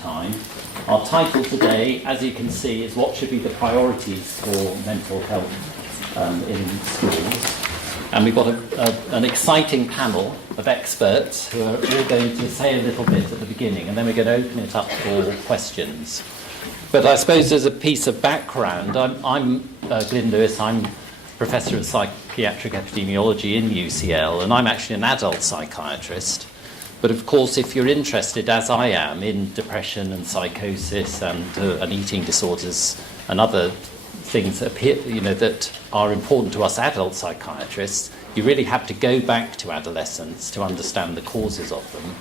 time. Our title today, as you can see, is what should be the priorities for mental health in schools. And we've got an exciting panel of experts who are all going to say a little bit at the beginning, and then we're going to open it up for questions. But I suppose as a piece of background, I'm Glyn Lewis. I'm Professor of Psychiatric Epidemiology in UCL, and I'm actually an adult psychiatrist. But of course, if you're interested, as I am, in depression and psychosis and eating disorders and other things that are important to us adult psychiatrists, you really have to go back to adolescence to understand the causes of them.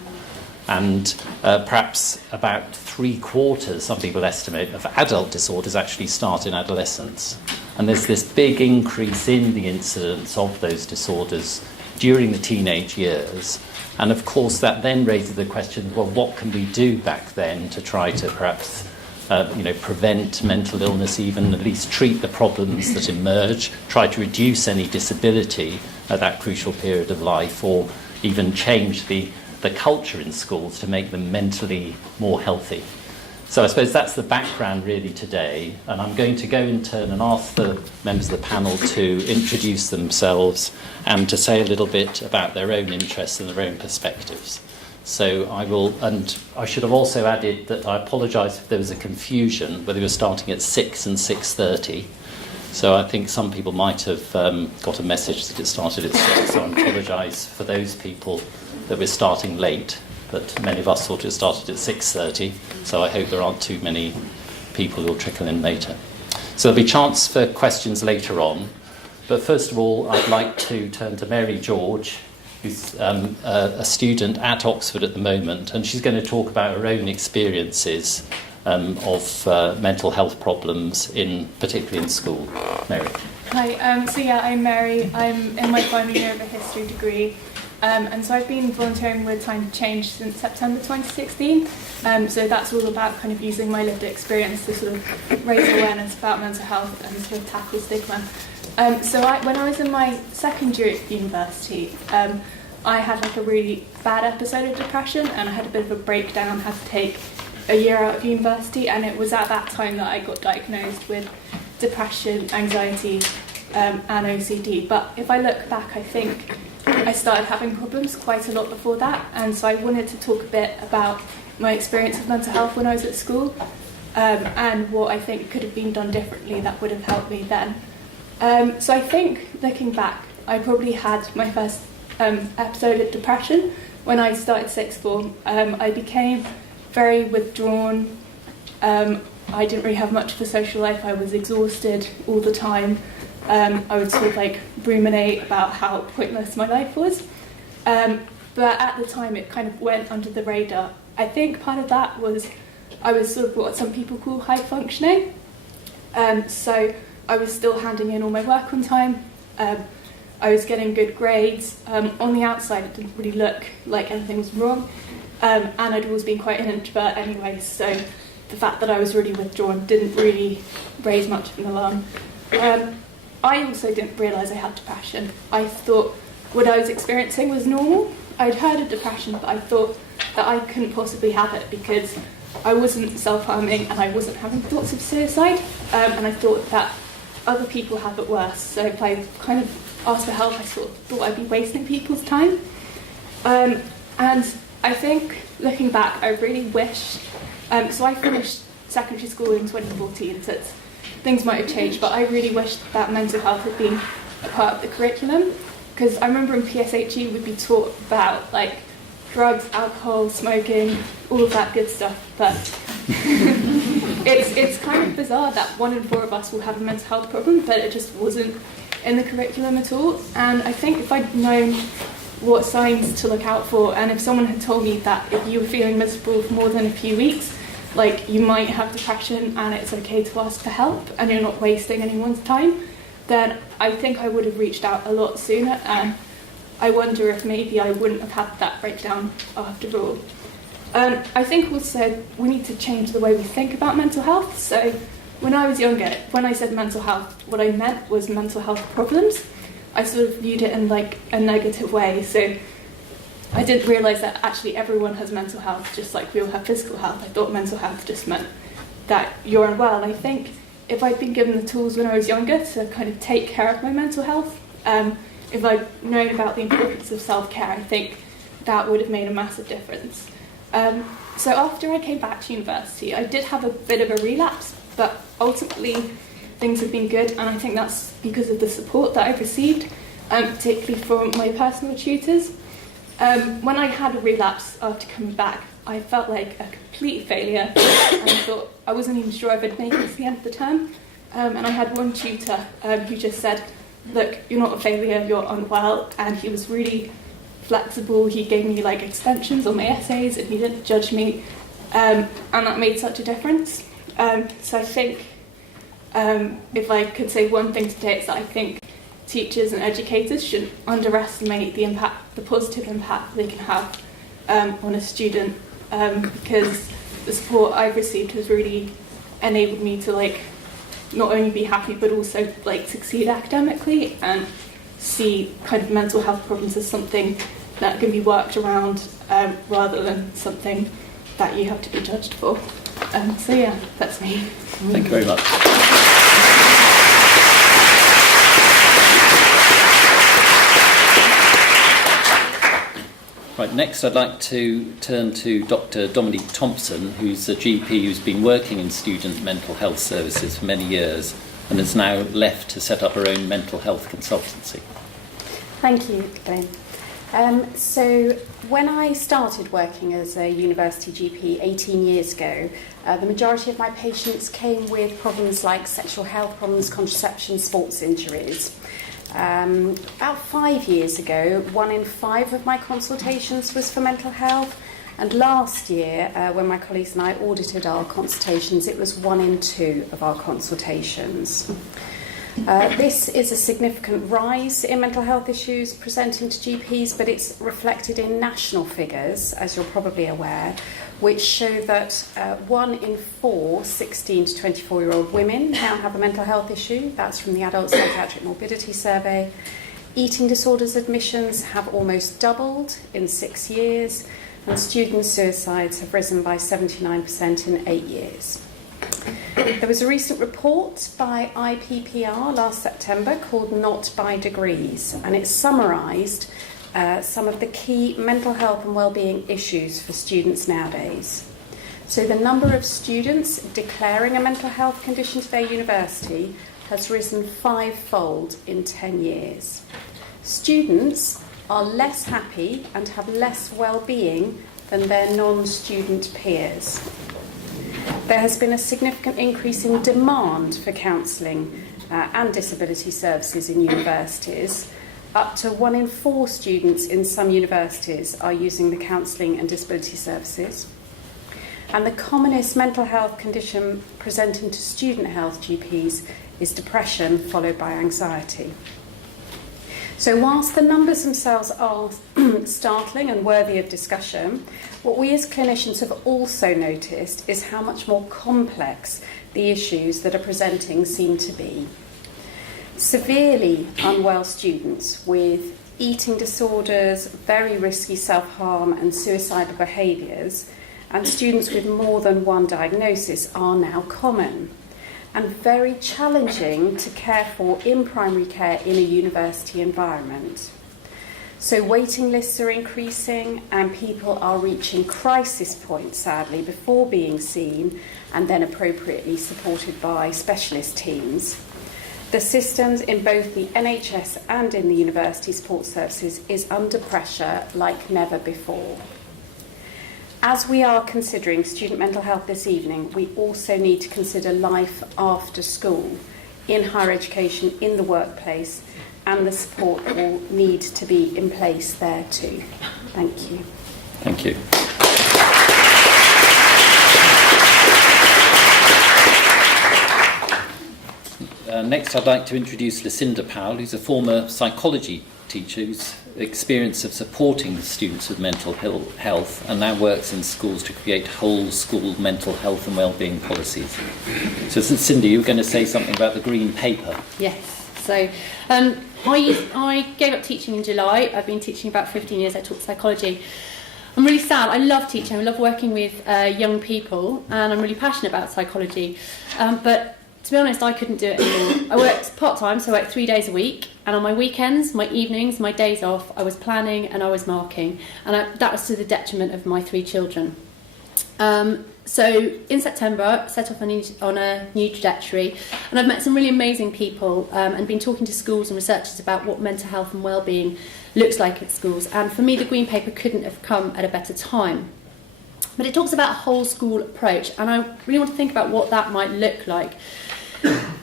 And perhaps about 3/4, some people estimate, of adult disorders actually start in adolescence. And there's this big increase in the incidence of those disorders during the teenage years. And of course, that then raises the question, well, what can we do back then to try to perhaps prevent mental illness, even at least treat the problems that emerge, try to reduce any disability at that crucial period of life, or even change the culture in schools to make them mentally more healthy. So I suppose that's the background really today, and I'm going to go in turn and ask the members of the panel to introduce themselves and to say a little bit about their own interests and their own perspectives. So I will, and I should have also added that I apologise if there was a confusion whether we were starting at 6 and 6:30. So I think some people might have got a message that it started at 6, so I apologise for those people that we're starting late, but many of us thought it started at 6:30, so I hope there aren't too many people who will trickle in later. So there'll be a chance for questions later on, but first of all I'd like to turn to Mary George, who's a student at Oxford at the moment, and she's going to talk about her own experiences of mental health problems, particularly in school. Mary. Hi, I'm Mary. I'm in my final year of a history degree, and so I've been volunteering with Time to Change since September 2016. So that's all about kind of using my lived experience to sort of raise awareness about mental health and sort of tackle stigma. When I was in my second year at university, I had like a really bad episode of depression, and I had a bit of a breakdown, had to take a year out of university, and it was at that time that I got diagnosed with depression, anxiety, and OCD. But if I look back, I think I started having problems quite a lot before that, and so I wanted to talk a bit about my experience of mental health when I was at school, and what I think could have been done differently that would have helped me then. So I think, looking back, I probably had my first episode of depression when I started sixth form. I became very withdrawn. I didn't really have much of a social life. I was exhausted all the time. I would sort of like ruminate about how pointless my life was. But at the time it kind of went under the radar. I think part of that was I was sort of what some people call high functioning. So I was still handing in all my work on time. I was getting good grades. On the outside, it didn't really look like anything was wrong. And I'd always been quite an introvert anyway, so the fact that I was really withdrawn didn't really raise much of an alarm. I also didn't realise I had depression. I thought what I was experiencing was normal. I'd heard of depression, but I thought that I couldn't possibly have it because I wasn't self-harming and I wasn't having thoughts of suicide. And I thought that other people have it worse. So if I kind of asked for help, I sort of thought I'd be wasting people's time. And I think, looking back, I really wish... so I finished secondary school in 2014, so things might have changed, but I really wish that mental health had been a part of the curriculum, because I remember in PSHE we'd be taught about like drugs, alcohol, smoking, all of that good stuff, but it's kind of bizarre that 1 in 4 of us will have a mental health problem, but it just wasn't in the curriculum at all. And I think if I'd known what signs to look out for, and if someone had told me that if you were feeling miserable for more than a few weeks, like you might have depression and it's okay to ask for help and you're not wasting anyone's time, then I think I would have reached out a lot sooner, and I wonder if maybe I wouldn't have had that breakdown after all. I think also we need to change the way we think about mental health. So when I was younger, when I said mental health, what I meant was mental health problems. I sort of viewed it in like a negative way. So I didn't realise that actually everyone has mental health just like we all have physical health. I thought mental health just meant that you're unwell. I think if I'd been given the tools when I was younger to kind of take care of my mental health, if I'd known about the importance of self-care, I think that would have made a massive difference. So after I came back to university, I did have a bit of a relapse, but ultimately things have been good, and I think that's because of the support that I've received, particularly from my personal tutors. When I had a relapse after coming back, I felt like a complete failure, and I thought I wasn't even sure if I'd make it to the end of the term. And I had one tutor who just said, look, you're not a failure, you're unwell, and he was really flexible. He gave me like extensions on my essays, and he didn't judge me, and that made such a difference. So I think if I could say one thing today, it's that I think teachers and educators shouldn't underestimate the impact, the positive impact they can have on a student, because the support I've received has really enabled me to like not only be happy but also like succeed academically and see kind of mental health problems as something that can be worked around rather than something that you have to be judged for. So yeah, that's me. Thank you very much. Right, next I'd like to turn to Dr. Dominique Thompson, who's a GP who's been working in student mental health services for many years and has now left to set up her own mental health consultancy. Thank you, Glyn. So when I started working as a university GP 18 years ago, the majority of my patients came with problems like sexual health problems, contraception, sports injuries. About 5 years ago, 1 in 5 of my consultations was for mental health, and last year, when my colleagues and I audited our consultations, it was 1 in 2 of our consultations. This is a significant rise in mental health issues presenting to GPs, but it's reflected in national figures, as you're probably aware, which show that 1 in 4 16 to 24-year-old women now have a mental health issue. That's from the Adult Psychiatric Morbidity Survey. Eating disorders admissions have almost doubled in 6 years, and student suicides have risen by 79% in 8 years. There was a recent report by IPPR last September called Not by Degrees, and it summarised some of the key mental health and wellbeing issues for students nowadays. So the number of students declaring a mental health condition to their university has risen 5-fold in 10 years. Students are less happy and have less well-being than their non-student peers. There has been a significant increase in demand for counselling and disability services in universities. Up to 1 in 4 students in some universities are using the counselling and disability services. And the commonest mental health condition presenting to student health GPs is depression, followed by anxiety. So whilst the numbers themselves are startling and worthy of discussion, what we as clinicians have also noticed is how much more complex the issues that are presenting seem to be. Severely unwell students with eating disorders, very risky self-harm and suicidal behaviours, and students with more than one diagnosis are now common and very challenging to care for in primary care in a university environment. So waiting lists are increasing and people are reaching crisis points, sadly, before being seen and then appropriately supported by specialist teams. The systems in both the NHS and in the university support services is under pressure like never before. As we are considering student mental health this evening, we also need to consider life after school, in higher education, in the workplace, and the support will need to be in place there too. Thank you. Thank you. Next, I'd like to introduce Lucinda Powell, who's a former psychology teacher whose experience of supporting students with mental health and now works in schools to create whole school mental health and wellbeing policies. So Lucinda, you were going to say something about the green paper. Yes. So I gave up teaching in July. I've been teaching about 15 years. I taught psychology. I'm really sad. I love teaching. I love working with young people, and I'm really passionate about psychology. But to be honest, I couldn't do it anymore. I worked part-time, so I worked 3 days a week, and on my weekends, my evenings, my days off, I was planning and I was marking, and that was to the detriment of my 3 children. So in September, set off on a new trajectory, and I've met some really amazing people and been talking to schools and researchers about what mental health and wellbeing looks like at schools. And for me, the Green Paper couldn't have come at a better time. But it talks about a whole school approach, and I really want to think about what that might look like.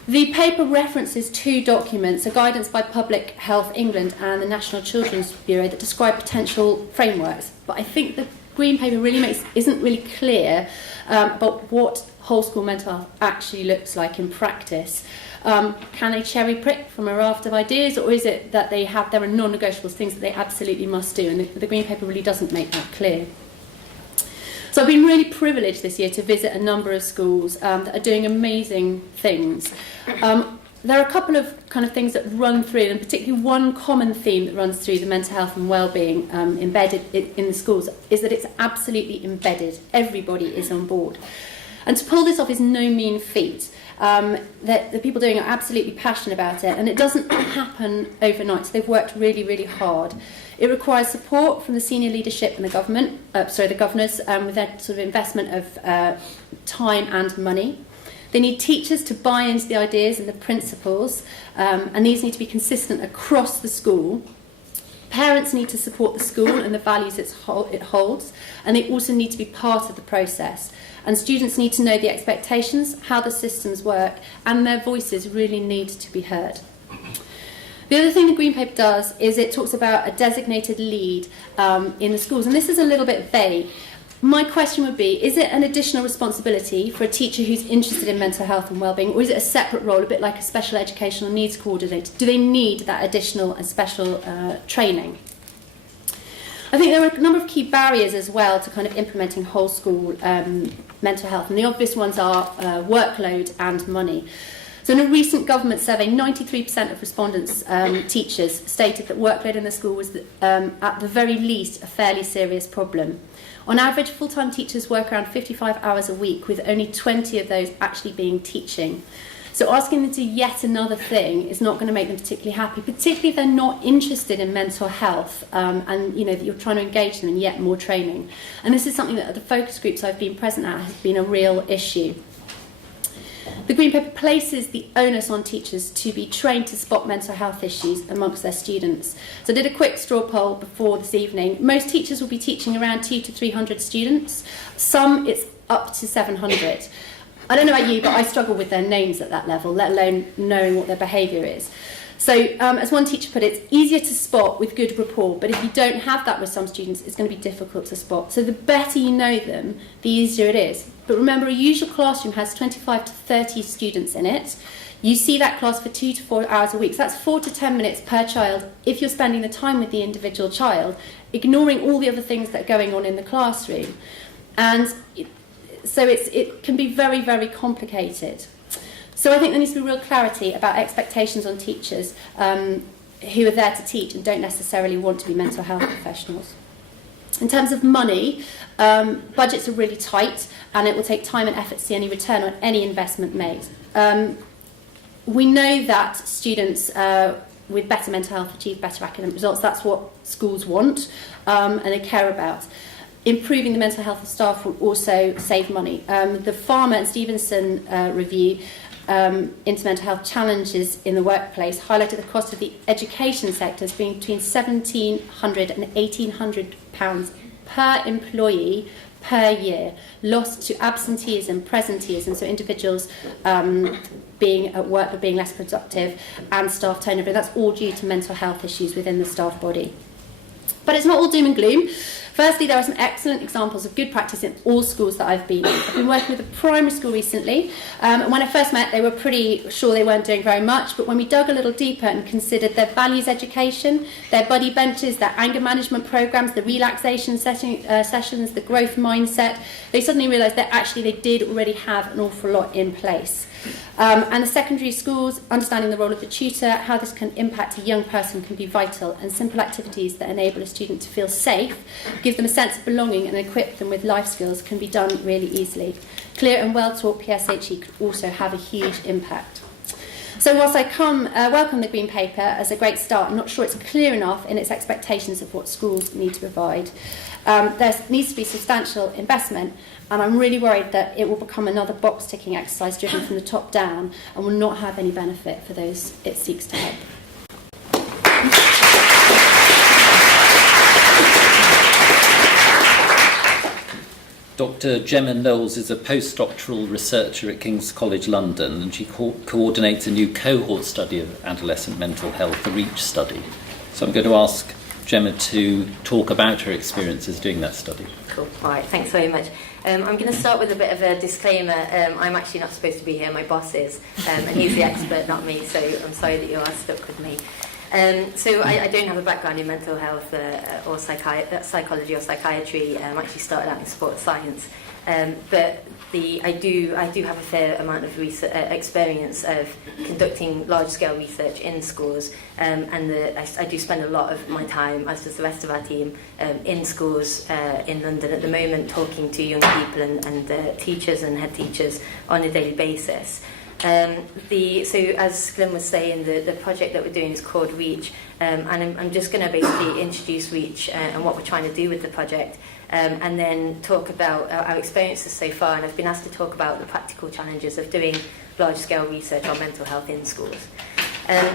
The paper references 2 documents, a guidance by Public Health England and the National Children's Bureau, that describe potential frameworks. But I think the Green Paper really isn't really clear about what whole school mental health actually looks like in practice. Can they cherry prick from a raft of ideas, or is it that there are non-negotiables, things that they absolutely must do? And the Green Paper really doesn't make that clear. So I've been really privileged this year to visit a number of schools that are doing amazing things. There are a couple of kind of things that run through, and particularly one common theme that runs through the mental health and wellbeing embedded in the schools is that it's absolutely embedded. Everybody is on board. And to pull this off is no mean feat. That the people doing it are absolutely passionate about it, and it doesn't happen overnight. So they've worked really, really hard. It requires support from the senior leadership and the governors, with their sort of investment of time and money. They need teachers to buy into the ideas and the principles, and these need to be consistent across the school. Parents need to support the school and the values it holds, and they also need to be part of the process. And students need to know the expectations, how the systems work, and their voices really need to be heard. The other thing the Green Paper does is it talks about a designated lead in the schools, and this is a little bit vague. My question would be, is it an additional responsibility for a teacher who's interested in mental health and wellbeing, or is it a separate role, a bit like a special educational needs coordinator? Do they need that additional and special training? I think there are a number of key barriers as well to kind of implementing whole school mental health, and the obvious ones are workload and money. So in a recent government survey, 93% of respondents, teachers, stated that workload in the school was at the very least a fairly serious problem. On average, full-time teachers work around 55 hours a week, with only 20 of those actually being teaching. So asking them to do yet another thing is not going to make them particularly happy, particularly if they're not interested in mental health, and that you're trying to engage them in yet more training. And this is something that at the focus groups I've been present at has been a real issue. The Green Paper places the onus on teachers to be trained to spot mental health issues amongst their students. So I did a quick straw poll before this evening. Most teachers will be teaching around 200 to 300 students. Some it's up to 700. I don't know about you, but I struggle with their names at that level, let alone knowing what their behaviour is. So as one teacher put it, it's easier to spot with good rapport, but if you don't have that with some students, it's going to be difficult to spot. So the better you know them, the easier it is. But remember, a usual classroom has 25 to 30 students in it. You see that class for 2 to 4 hours a week. So that's 4 to 10 minutes per child if you're spending the time with the individual child, ignoring all the other things that are going on in the classroom. And so it can be very, very complicated. So I think there needs to be real clarity about expectations on teachers who are there to teach and don't necessarily want to be mental health professionals. In terms of money, budgets are really tight, and it will take time and effort to see any return on any investment made. We know that students with better mental health achieve better academic results. That's what schools want and they care about. Improving the mental health of staff will also save money. The Farmer and Stevenson review into mental health challenges in the workplace highlighted the cost of the education sector as being between £1,700 and £1,800 per employee per year, lost to absenteeism, presenteeism, so individuals being at work but being less productive, and staff turnover. That's all due to mental health issues within the staff body. But it's not all doom and gloom. Firstly, there are some excellent examples of good practice in all schools that I've been in. I've been working with a primary school recently, and when I first met, they were pretty sure they weren't doing very much, but when we dug a little deeper and considered their values education, their buddy benches, their anger management programs, the relaxation sessions, the growth mindset, they suddenly realised that actually they did already have an awful lot in place. And the secondary schools, understanding the role of the tutor, how this can impact a young person can be vital, and simple activities that enable a student to feel safe, give them a sense of belonging and equip them with life skills can be done really easily. Clear and well-taught PSHE could also have a huge impact. So whilst I welcome the Green Paper as a great start, I'm not sure it's clear enough in its expectations of what schools need to provide. There needs to be substantial investment, and I'm really worried that it will become another box-ticking exercise driven from the top down and will not have any benefit for those it seeks to help. Dr. Jemma Knowles is a postdoctoral researcher at King's College London, and she coordinates a new cohort study of adolescent mental health, the REACH study. So I'm going to ask Jemma to talk about her experiences doing that study. Cool. All right, thanks very much. I'm going to start with a bit of a disclaimer. I'm actually not supposed to be here, my boss is, and he's the expert, not me, so I'm sorry that you are stuck with me. So I don't have a background in mental health or psychology or psychiatry. I actually started out in sports science, but I do have a fair amount of experience of conducting large-scale research in schools, and I do spend a lot of my time, as does the rest of our team, in schools in London at the moment, talking to young people and teachers and head teachers on a daily basis. So as Glyn was saying, the project that we're doing is called REACH, and I'm just going to basically introduce REACH and what we're trying to do with the project, and then talk about our experiences so far, and I've been asked to talk about the practical challenges of doing large-scale research on mental health in schools.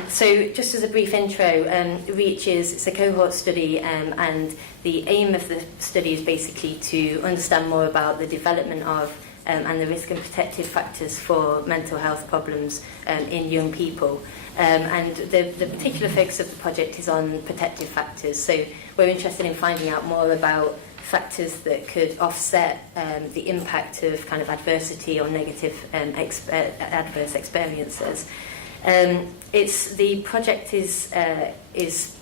So just as a brief intro, REACH it's a cohort study, and the aim of the study is basically to understand more about the development of and the risk and protective factors for mental health problems in young people. And the particular focus of the project is on protective factors. So we're interested in finding out more about factors that could offset the impact of kind of adversity or negative adverse experiences. The project is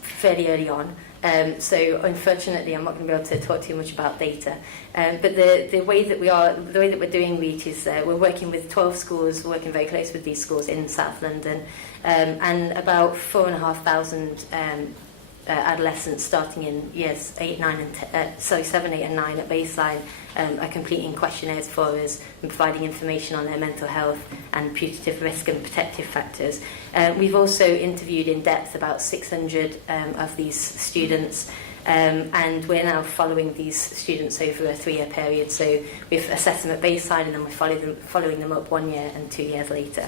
fairly early on. So unfortunately, I'm not going to be able to talk too much about data. But the way that we're doing REACH is we're working with 12 schools, working very close with these schools in South London, and about 4,500 adolescents starting in years 7, 8 and 9 at baseline are completing questionnaires for us and providing information on their mental health and putative risk and protective factors. We've also interviewed in depth about 600 of these students, and we're now following these students over a 3-year period. So we've assessed them at baseline, and then we're following them up 1 year and 2 years later.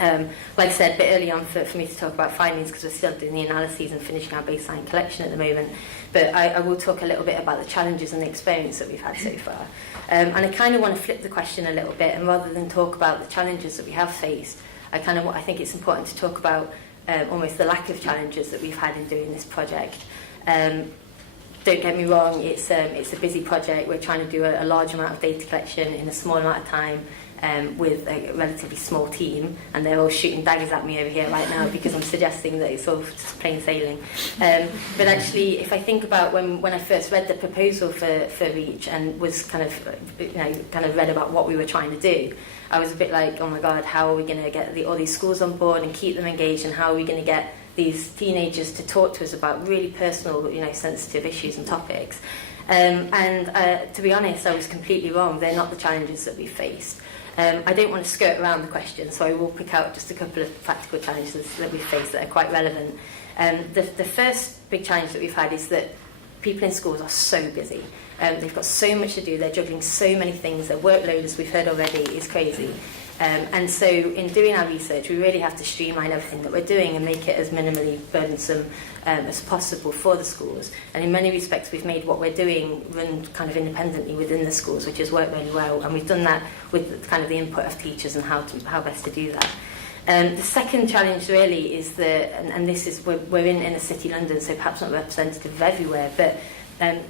Like I said, a bit early on for me to talk about findings because we're still doing the analyses and finishing our baseline collection at the moment, but I will talk a little bit about the challenges and the experience that we've had so far. And I kind of want to flip the question a little bit, and rather than talk about the challenges that we have faced, I think it's important to talk about almost the lack of challenges that we've had in doing this project. Don't get me wrong, it's a busy project. We're trying to do a large amount of data collection in a small amount of time, with a relatively small team, and they're all shooting daggers at me over here right now because I'm suggesting that it's all just plain sailing. But actually, if I think about when I first read the proposal for REACH and was kind of read about what we were trying to do, I was a bit like, oh my God, how are we going to get all these schools on board and keep them engaged, and how are we going to get these teenagers to talk to us about really personal, sensitive issues and topics? To be honest, I was completely wrong. They're not the challenges that we faced. I don't want to skirt around the question, so I will pick out just a couple of practical challenges that we've faced that are quite relevant. The first big challenge that we've had is that people in schools are so busy. They've got so much to do, they're juggling so many things, their workload, as we've heard already, is crazy. And so in doing our research, we really have to streamline everything that we're doing and make it as minimally burdensome as possible for the schools. And in many respects, we've made what we're doing run kind of independently within the schools, which has worked really well. And we've done that with kind of the input of teachers and how best to do that. The second challenge really is and this is, we're in inner city London, so perhaps not representative of everywhere, but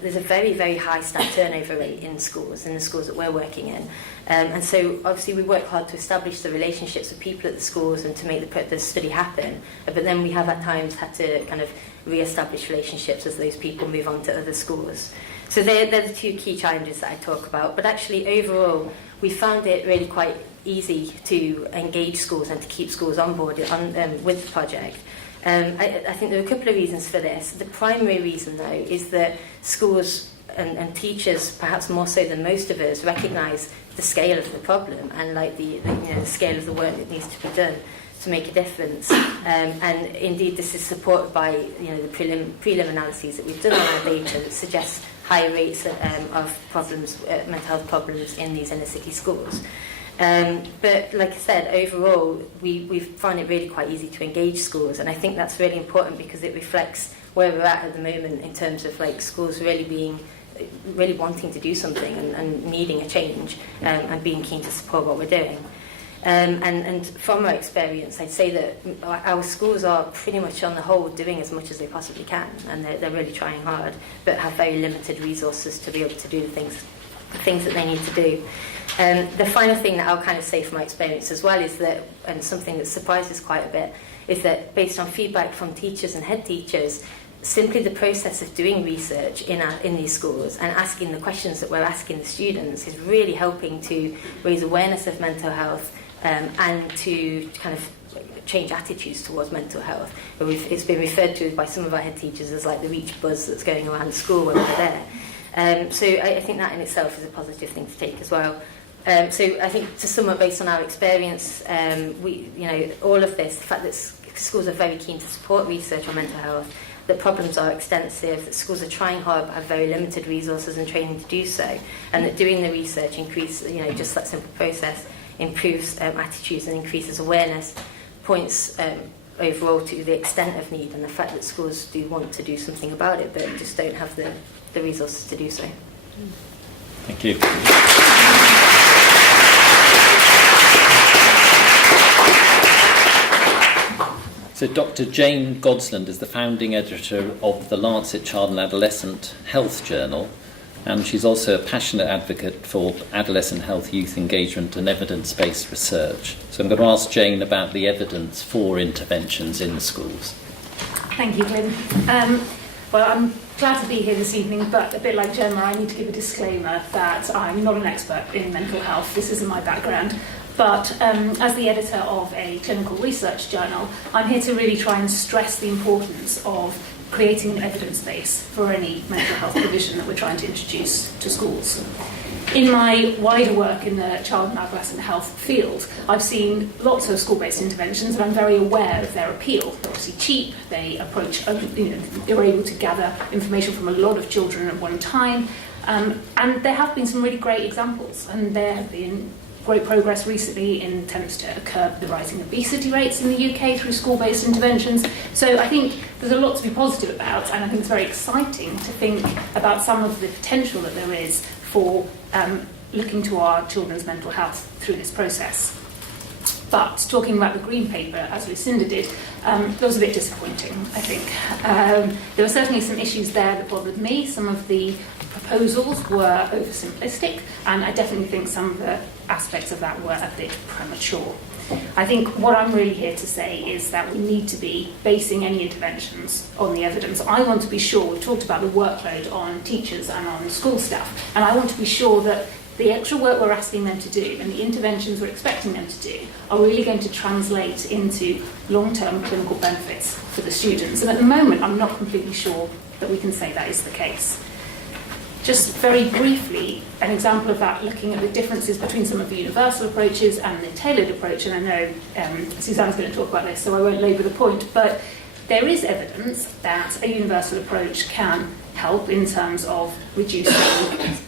there's a very, very high staff turnover rate in the schools that we're working in. And so obviously we work hard to establish the relationships with people at the schools and to make the study happen. But then we have at times had to kind of re-establish relationships as those people move on to other schools. So they're the two key challenges that I talk about. But actually overall, we found it really quite easy to engage schools and to keep schools on board with the project. I think there are a couple of reasons for this. The primary reason, though, is that schools and teachers, perhaps more so than most of us, recognise the scale of the problem and the scale of the work that needs to be done to make a difference. And indeed, this is supported by the prelim analyses that we've done on our data that suggest high rates of problems, mental health problems in these inner city schools. But like I said, overall, we've found it really quite easy to engage schools, and I think that's really important because it reflects where we're at the moment in terms of schools really wanting to do something and needing a change, and being keen to support what we're doing. And from our experience, I'd say that our schools are pretty much on the whole doing as much as they possibly can, and they're really trying hard, but have very limited resources to be able to do the things that they need to do. The final thing that I'll kind of say from my experience as well is that, and something that surprised us quite a bit, is that based on feedback from teachers and head teachers, simply the process of doing research in these schools and asking the questions that we're asking the students is really helping to raise awareness of mental health, and to kind of change attitudes towards mental health. It's been referred to by some of our head teachers as the reach buzz that's going around school when we're there. So I think that in itself is a positive thing to take as well. So I think to sum up, based on our experience, all of this, the fact that schools are very keen to support research on mental health, that problems are extensive, that schools are trying hard but have very limited resources and training to do so, and that doing the research just that simple process improves attitudes and increases awareness, points overall to the extent of need and the fact that schools do want to do something about it but just don't have the resources to do so. Thank you. So Dr. Jane Godsland is the founding editor of the Lancet Child and Adolescent Health Journal, and she's also a passionate advocate for adolescent health, youth engagement and evidence-based research. So I'm going to ask Jane about the evidence for interventions in the schools. Thank you, Glyn. Well, I'm glad to be here this evening, but a bit like Jemma, I need to give a disclaimer that I'm not an expert in mental health. This isn't my background. But as the editor of a clinical research journal, I'm here to really try and stress the importance of creating an evidence base for any mental health provision that we're trying to introduce to schools. In my wider work in the child and adolescent health field, I've seen lots of school-based interventions, and I'm very aware of their appeal. They're obviously cheap, they approach, they're able to gather information from a lot of children at one time, and there have been some really great examples, and there have been great progress recently in attempts to curb the rising obesity rates in the UK through school-based interventions. So I think there's a lot to be positive about, and I think it's very exciting to think about some of the potential that there is for looking to our children's mental health through this process. But talking about the Green Paper, as Lucinda did, that was a bit disappointing, I think. There were certainly some issues there that bothered me. Some of the proposals were oversimplistic, and I definitely think some of the aspects of that were a bit premature. I think what I'm really here to say is that we need to be basing any interventions on the evidence. I want to be sure, we've talked about the workload on teachers and on school staff, and I want to be sure that the extra work we're asking them to do and the interventions we're expecting them to do are really going to translate into long-term clinical benefits for the students. And at the moment, I'm not completely sure that we can say that is the case. Just very briefly, an example of that, looking at the differences between some of the universal approaches and the tailored approach, and I know Suzanne's going to talk about this, so I won't labour the point, but there is evidence that a universal approach can help in terms of reducing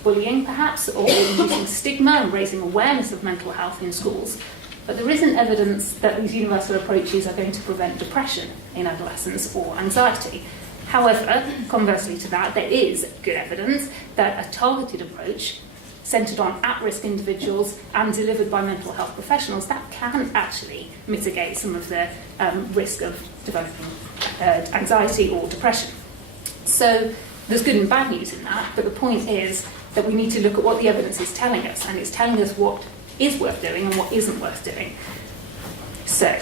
bullying, perhaps, or reducing stigma and raising awareness of mental health in schools. But there isn't evidence that these universal approaches are going to prevent depression in adolescents or anxiety. However, conversely to that, there is good evidence that a targeted approach centred on at-risk individuals and delivered by mental health professionals, that can actually mitigate some of the risk of developing anxiety or depression. So there's good and bad news in that, but the point is that we need to look at what the evidence is telling us, and it's telling us what is worth doing and what isn't worth doing. So,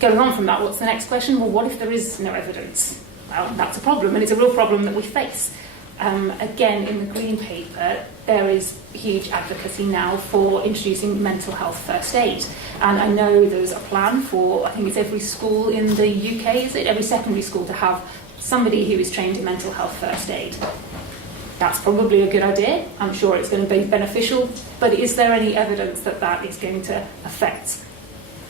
going on from that, what's the next question? Well, what if there is no evidence? Well, that's a problem, and it's a real problem that we face. Again, in the Green Paper, there is huge advocacy now for introducing mental health first aid. And I know there's a plan for, I think it's every school in the UK, is it? Every secondary school to have somebody who is trained in mental health first aid. That's probably a good idea. I'm sure it's going to be beneficial, but is there any evidence that that is going to affect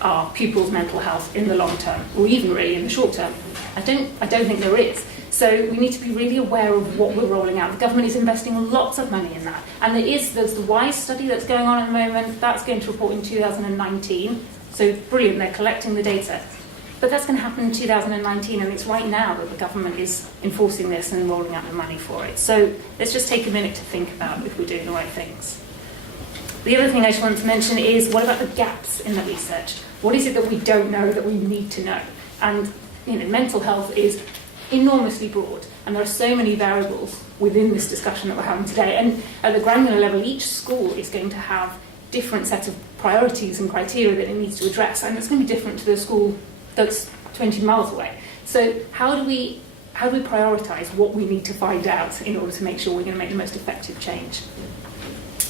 our pupils' mental health in the long term, or even really in the short term? I don't think there is. So we need to be really aware of what we're rolling out. The government is investing lots of money in that. And there's the WISE study that's going on at the moment. That's going to report in 2019. So brilliant, they're collecting the data. But that's going to happen in 2019, and it's right now that the government is enforcing this and rolling out the money for it. So let's just take a minute to think about if we're doing the right things. The other thing I just wanted to mention is, what about the gaps in the research? What is it that we don't know that we need to know? And mental health is enormously broad, and there are so many variables within this discussion that we're having today. And at the granular level, each school is going to have different sets of priorities and criteria that it needs to address, and it's going to be different to the school that's 20 miles away. So how do we prioritise what we need to find out in order to make sure we're going to make the most effective change?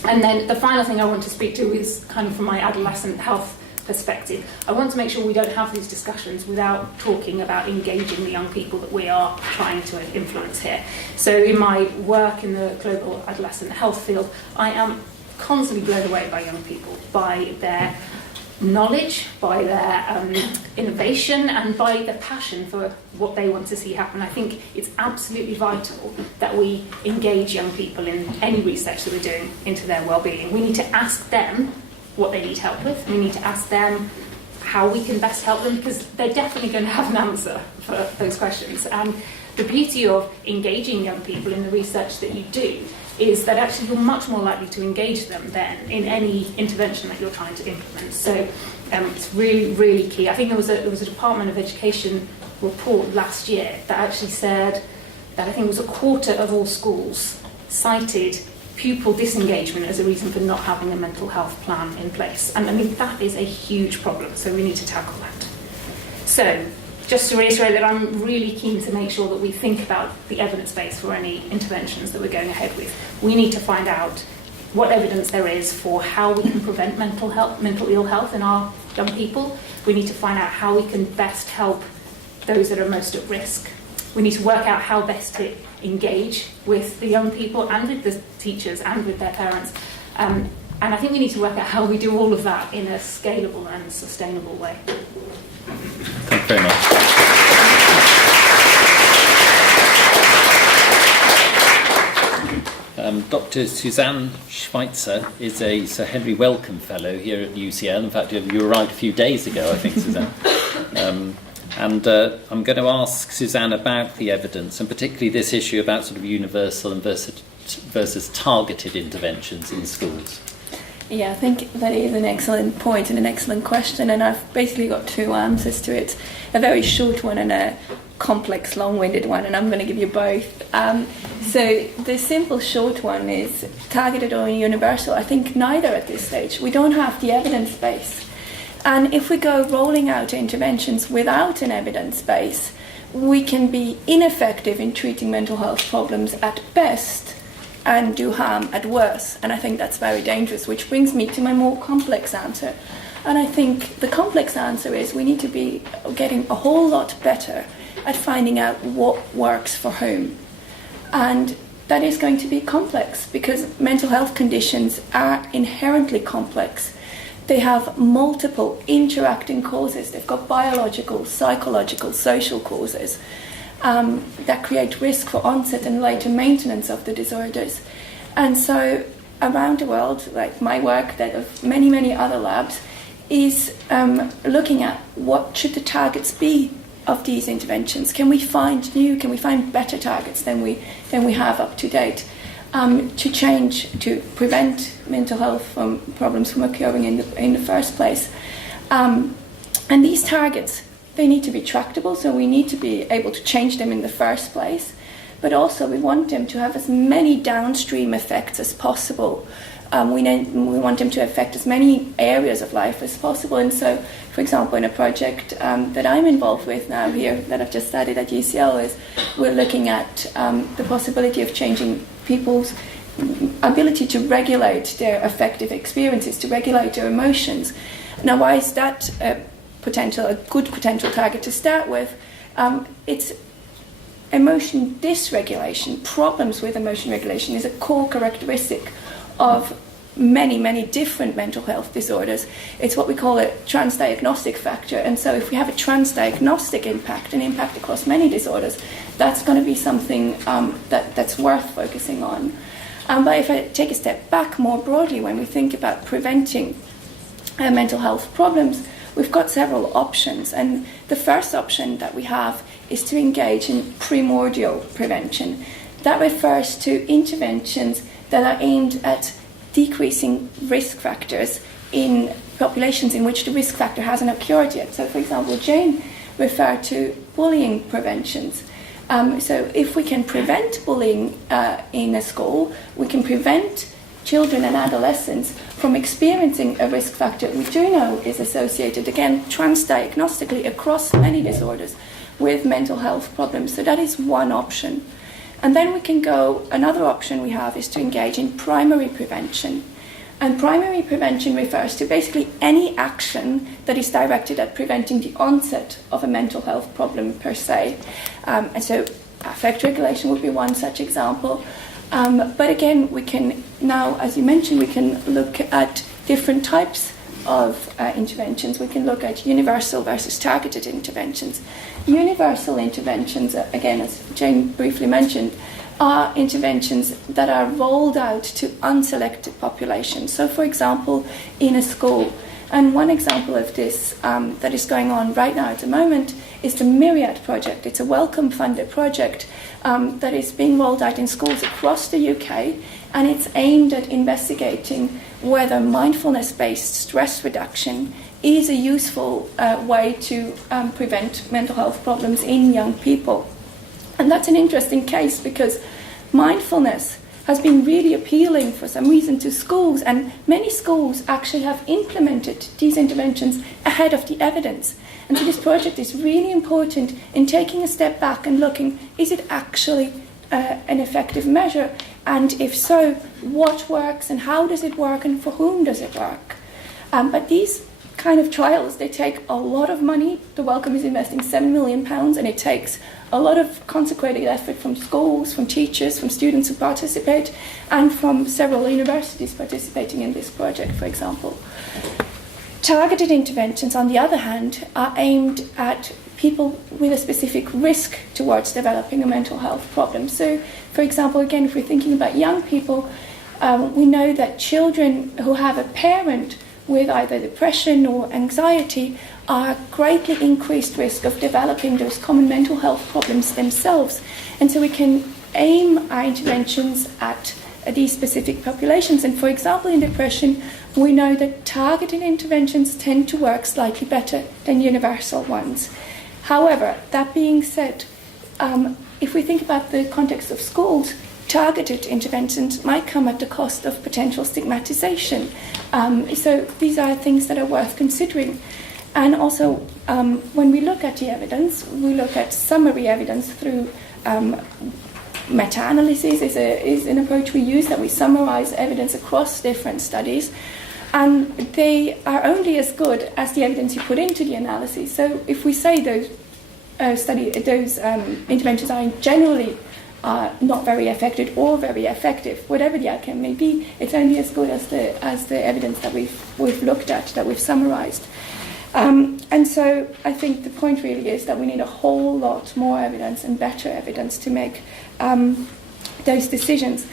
And then the final thing I want to speak to is kind of from my adolescent health perspective. I want to make sure we don't have these discussions without talking about engaging the young people that we are trying to influence here. So in my work in the global adolescent health field, I am constantly blown away by young people, by their knowledge, by their innovation, and by their passion for what they want to see happen. I think it's absolutely vital that we engage young people in any research that we're doing into their well-being. We need to ask them what they need help with. We need to ask them how we can best help them, because they're definitely going to have an answer for those questions. And the beauty of engaging young people in the research that you do is that actually you're much more likely to engage them then in any intervention that you're trying to implement. So it's really, really key. I think there was a Department of Education report last year that actually said that I think it was a quarter of all schools cited pupil disengagement as a reason for not having a mental health plan in place. And I mean, that is a huge problem, so we need to tackle that. So, just to reiterate that I'm really keen to make sure that we think about the evidence base for any interventions that we're going ahead with. We need to find out what evidence there is for how we can prevent mental ill health in our young people. We need to find out how we can best help those that are most at risk. We need to work out how best to engage with the young people and with the teachers and with their parents. And I think we need to work out how we do all of that in a scalable and sustainable way. Thank you very much. Dr. Suzanne Schweitzer is a Sir Henry Wellcome Fellow here at the UCL. In fact, you arrived a few days ago, I think, Suzanne. And I'm going to ask Suzanne about the evidence, and particularly this issue about sort of universal and versus targeted interventions in schools. Yeah, I think that is an excellent point and an excellent question, and I've basically got two answers to it. A very short one and a complex, long-winded one, and I'm going to give you both. So the simple short one is targeted or universal. I think neither at this stage. We don't have the evidence base. And if we go rolling out interventions without an evidence base, we can be ineffective in treating mental health problems at best and do harm at worst. And I think that's very dangerous, which brings me to my more complex answer. And I think the complex answer is we need to be getting a whole lot better at finding out what works for whom. And that is going to be complex because mental health conditions are inherently complex. They have multiple interacting causes. They've got biological, psychological, social causes that create risk for onset and later maintenance of the disorders. And so around the world, like my work, that of many, many other labs, is looking at what should the targets be of these interventions. Can we find better targets than we have up to date? To prevent mental health problems from occurring in the first place. And these targets, they need to be tractable, so we need to be able to change them in the first place. But also we want them to have as many downstream effects as possible. We want them to affect as many areas of life as possible. And so, for example, in a project that I'm involved with now here, that I've just started at UCL, is we're looking at the possibility of changing people's ability to regulate their affective experiences, to regulate their emotions. Now, why is that a good potential target to start with? It's emotion dysregulation. Problems with emotion regulation is a core characteristic of many, many different mental health disorders. It's what we call a transdiagnostic factor. And so if we have a transdiagnostic impact, an impact across many disorders, that's going to be something that's worth focusing on. But if I take a step back more broadly, when we think about preventing mental health problems, we've got several options. And the first option that we have is to engage in primordial prevention. That refers to interventions that are aimed at decreasing risk factors in populations in which the risk factor hasn't occurred yet. So, for example, Jane referred to bullying preventions. So if we can prevent bullying in a school, we can prevent children and adolescents from experiencing a risk factor we do know is associated, again, transdiagnostically across many disorders with mental health problems. So that is one option. And then we can go, another option we have is to engage in primary prevention. And primary prevention refers to basically any action that is directed at preventing the onset of a mental health problem per se. And so affect regulation would be one such example. But again, we can now, as you mentioned, we can look at different types of interventions. We can look at universal versus targeted interventions. Universal interventions, again, as Jane briefly mentioned, are interventions that are rolled out to unselected populations. So, for example, in a school. And one example of this that is going on right now at the moment is the Myriad project. It's a Wellcome-funded project that is being rolled out in schools across the UK, and it's aimed at investigating whether mindfulness-based stress reduction is a useful way to prevent mental health problems in young people. And that's an interesting case because mindfulness has been really appealing for some reason to schools, and many schools actually have implemented these interventions ahead of the evidence. And so this project is really important in taking a step back and looking, is it actually an effective measure? And if so, what works and how does it work and for whom does it work? But these kind of trials, they take a lot of money. The Wellcome is investing £7 million, and it takes a lot of consecrated effort from schools, from teachers, from students who participate, and from several universities participating in this project, for example. Targeted interventions, on the other hand, are aimed at people with a specific risk towards developing a mental health problem. So, for example, again, if we're thinking about young people, we know that children who have a parent with either depression or anxiety are at greatly increased risk of developing those common mental health problems themselves. And so we can aim our interventions at these specific populations. And for example, in depression, we know that targeted interventions tend to work slightly better than universal ones. However, that being said, if we think about the context of schools, targeted interventions might come at the cost of potential stigmatization. So these are things that are worth considering. And also, when we look at the evidence, we look at summary evidence through meta-analysis is an approach we use, that we summarize evidence across different studies. And they are only as good as the evidence you put into the analysis. So if we say those interventions are generally not very effective or very effective, whatever the outcome may be, it's only as good as the evidence that we've looked at, that we've summarized. And so I think the point really is that we need a whole lot more evidence and better evidence to make those decisions.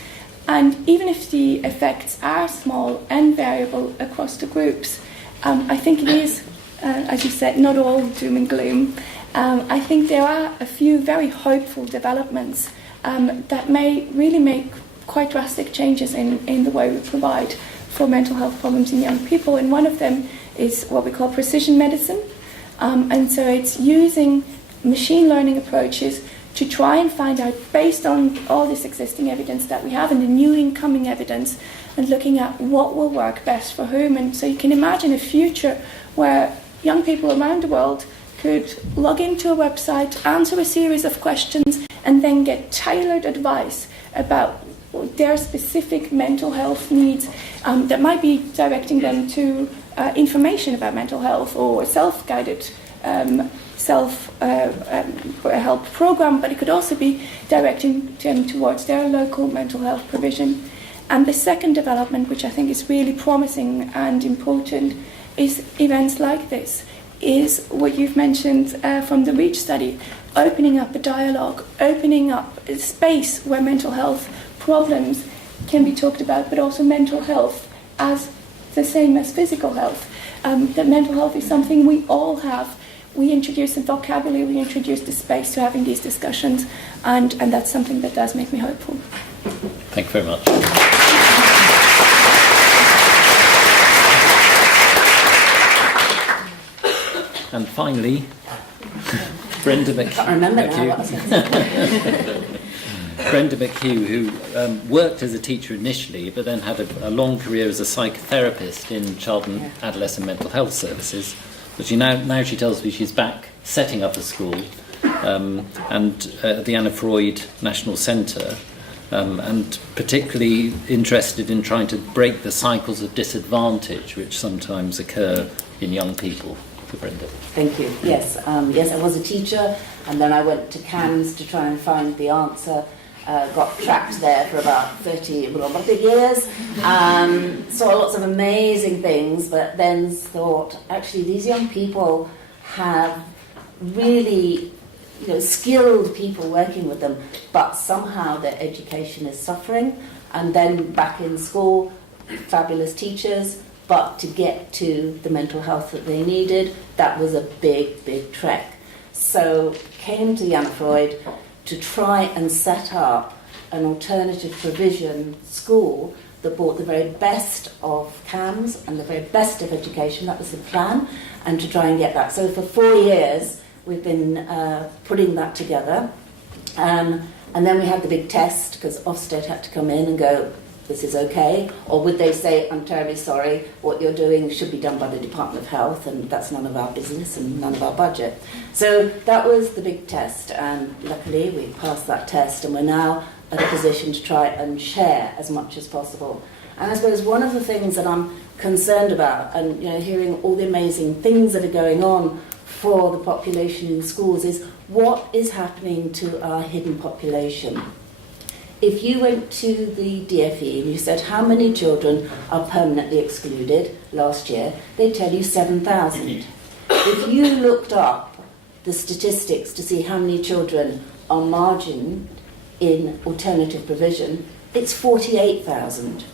And even if the effects are small and variable across the groups, I think it is, as you said, not all doom and gloom. I think there are a few very hopeful developments that may really make quite drastic changes in the way we provide for mental health problems in young people. And one of them is what we call precision medicine. And so it's using machine learning approaches to try and find out, based on all this existing evidence that we have and the new incoming evidence, and looking at what will work best for whom. And so you can imagine a future where young people around the world could log into a website, answer a series of questions, and then get tailored advice about their specific mental health needs, that might be directing them to information about mental health or self-guided self-help program, but it could also be directing them towards their local mental health provision. And the second development, which I think is really promising and important, is events like this, is what you've mentioned from the REACH study, opening up a dialogue, opening up a space where mental health problems can be talked about, but also mental health as the same as physical health. That mental health is something we all have. We introduce the vocabulary, we introduce the space to having these discussions, and that's something that does make me hopeful. Thank you very much. And finally, Brenda McGee. I can't remember now what I was going to say. Brenda McGee, who worked as a teacher initially, but then had a long career as a psychotherapist in child and adolescent mental health services. But now she tells me she's back setting up a school and the Anna Freud National Centre, and particularly interested in trying to break the cycles of disadvantage which sometimes occur in young people. For Brenda. Thank you. Yes, yes, I was a teacher, and then I went to CAMS to try and find the answer. Got trapped there for about 30 years. Saw lots of amazing things, but then thought, actually, these young people have really, skilled people working with them, but somehow their education is suffering. And then back in school, fabulous teachers, but to get to the mental health that they needed, that was a big, big trek. So came to Anna Freud to try and set up an alternative provision school that brought the very best of CAMS and the very best of education. That was the plan, and to try and get that. So for 4 years, we've been putting that together. And then we had the big test, because Ofsted had to come in and go, this is okay, or would they say, I'm terribly sorry, what you're doing should be done by the Department of Health, and that's none of our business and none of our budget. So that was the big test, and luckily we passed that test, and we're now at a position to try and share as much as possible. And I suppose one of the things that I'm concerned about, and hearing all the amazing things that are going on for the population in schools, is what is happening to our hidden population. If you went to the DFE and you said how many children are permanently excluded last year, they'd tell you 7,000. If you looked up the statistics to see how many children are margined in alternative provision, it's 48,000.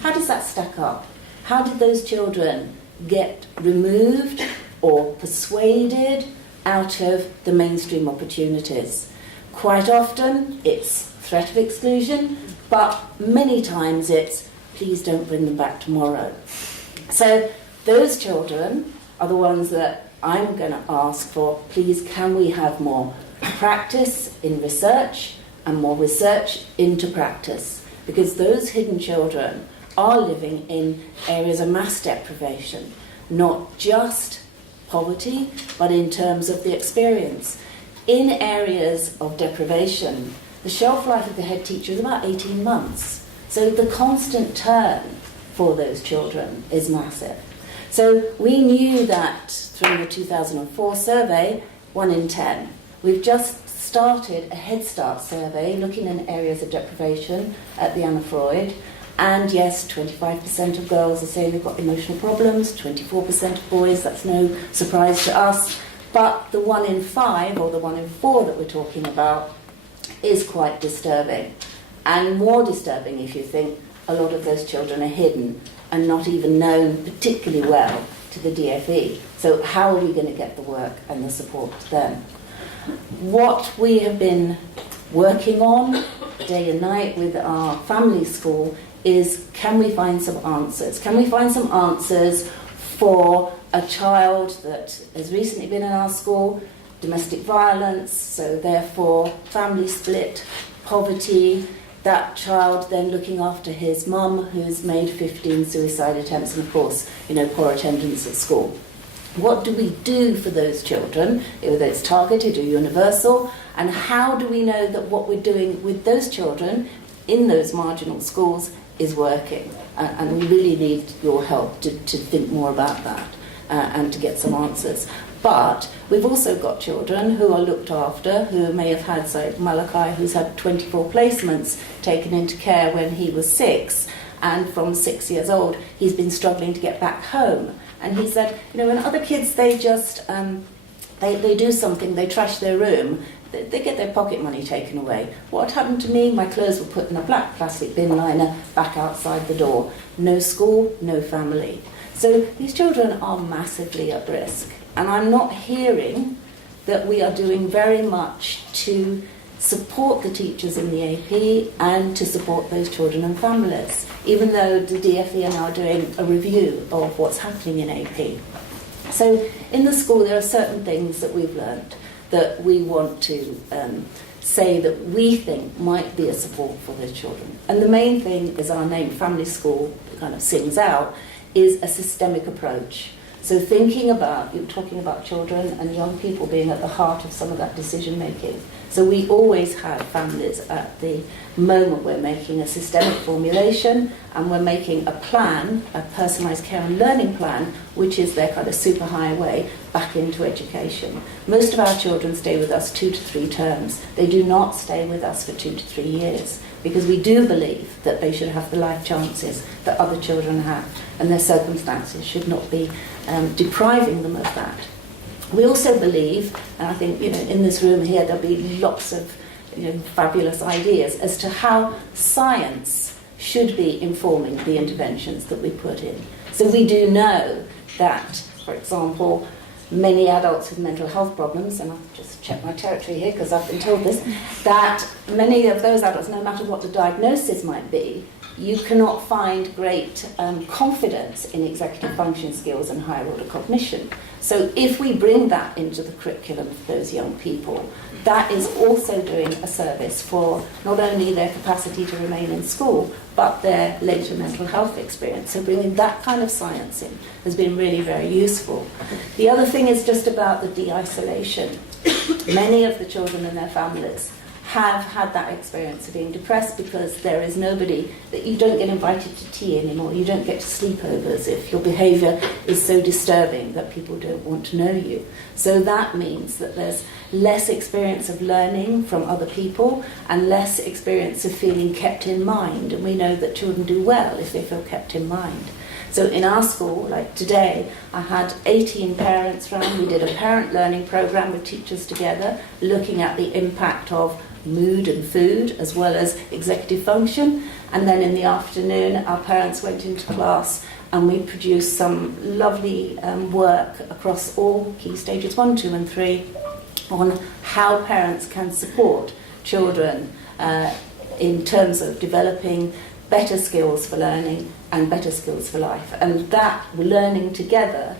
How does that stack up? How did those children get removed or persuaded out of the mainstream opportunities? Quite often it's threat of exclusion, but many times it's please don't bring them back tomorrow. So those children are the ones that I'm going to ask for, please can we have more practice in research and more research into practice, because those hidden children are living in areas of mass deprivation, not just poverty, but in terms of the experience. In areas of deprivation, the shelf life of the head teacher is about 18 months. So the constant turn for those children is massive. So we knew that through the 2004 survey, 1 in 10. We've just started a Head Start survey looking in areas of deprivation at the Anna Freud. And yes, 25% of girls are saying they've got emotional problems, 24% of boys, that's no surprise to us. But the 1 in 5 or the 1 in 4 that we're talking about is quite disturbing. And more disturbing if you think a lot of those children are hidden and not even known particularly well to the DFE. So how are we going to get the work and the support to them? What we have been working on day and night with our family school is, can we find some answers? Can we find some answers for a child that has recently been in our school, domestic violence, so therefore family split, poverty, that child then looking after his mum who's made 15 suicide attempts, and of course, poor attendance at school. What do we do for those children, whether it's targeted or universal, and how do we know that what we're doing with those children in those marginal schools is working. And we really need your help to think more about that and to get some answers. But we've also got children who are looked after, who may have had, say, Malachi, who's had 24 placements taken into care when he was 6, and from 6 years old, he's been struggling to get back home. And he said, when other kids, they just, they do something, they trash their room, they get their pocket money taken away. What happened to me? My clothes were put in a black plastic bin liner back outside the door. No school, no family. So these children are massively at risk. And I'm not hearing that we are doing very much to support the teachers in the AP and to support those children and families, even though the DFE are now doing a review of what's happening in AP. So in the school, there are certain things that we've learned that we want to say that we think might be a support for those children. And the main thing is our name, Family School, kind of sings out, is a systemic approach. So thinking about, you're talking about children and young people being at the heart of some of that decision making. So we always have families at the moment we're making a systemic formulation and we're making a plan, a personalised care and learning plan, which is their kind of super highway back into education. Most of our children stay with us 2 to 3 terms. They do not stay with us for 2 to 3 years, because we do believe that they should have the life chances that other children have, and their circumstances should not be depriving them of that. We also believe, and I think in this room here there'll be lots of fabulous ideas as to how science should be informing the interventions that we put in. So we do know that, for example, many adults with mental health problems, and I'll just check my territory here because I've been told this, that many of those adults, no matter what the diagnosis might be, you cannot find great confidence in executive function skills and higher order cognition. So if we bring that into the curriculum for those young people, that is also doing a service for not only their capacity to remain in school, but their later mental health experience. So bringing that kind of science in has been really very useful. The other thing is just about the de-isolation. Many of the children and their families have had that experience of being depressed because there is nobody, that you don't get invited to tea anymore, you don't get to sleepovers if your behaviour is so disturbing that people don't want to know you. So that means that there's less experience of learning from other people and less experience of feeling kept in mind, and we know that children do well if they feel kept in mind. So in our school, like today, I had 18 parents round. We did a parent learning programme with teachers together, looking at the impact of mood and food as well as executive function. And then in the afternoon, our parents went into class and we produced some lovely work across all key stages 1, 2 and 3 on how parents can support children in terms of developing better skills for learning and better skills for life. And that learning together,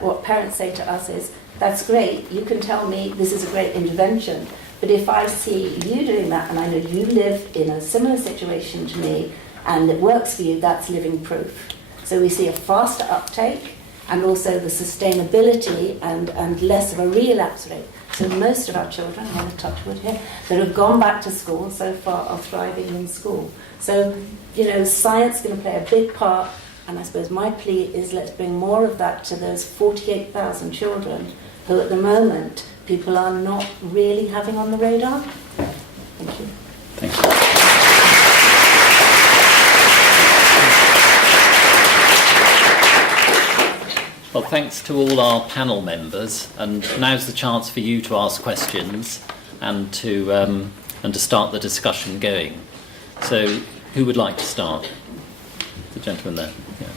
what parents say to us is, that's great, you can tell me this is a great intervention, but if I see you doing that and I know you live in a similar situation to me and it works for you, that's living proof. So we see a faster uptake and also the sustainability and less of a relapse rate. So most of our children, I'm going to touch wood here, that have gone back to school so far are thriving in school. So, science is going to play a big part, and I suppose my plea is let's bring more of that to those 48,000 children who at the moment people are not really having on the radar. Thank you. Thank you. Well, thanks to all our panel members, and now's the chance for you to ask questions and to start the discussion going. So, who would like to start? The gentleman there. Yeah.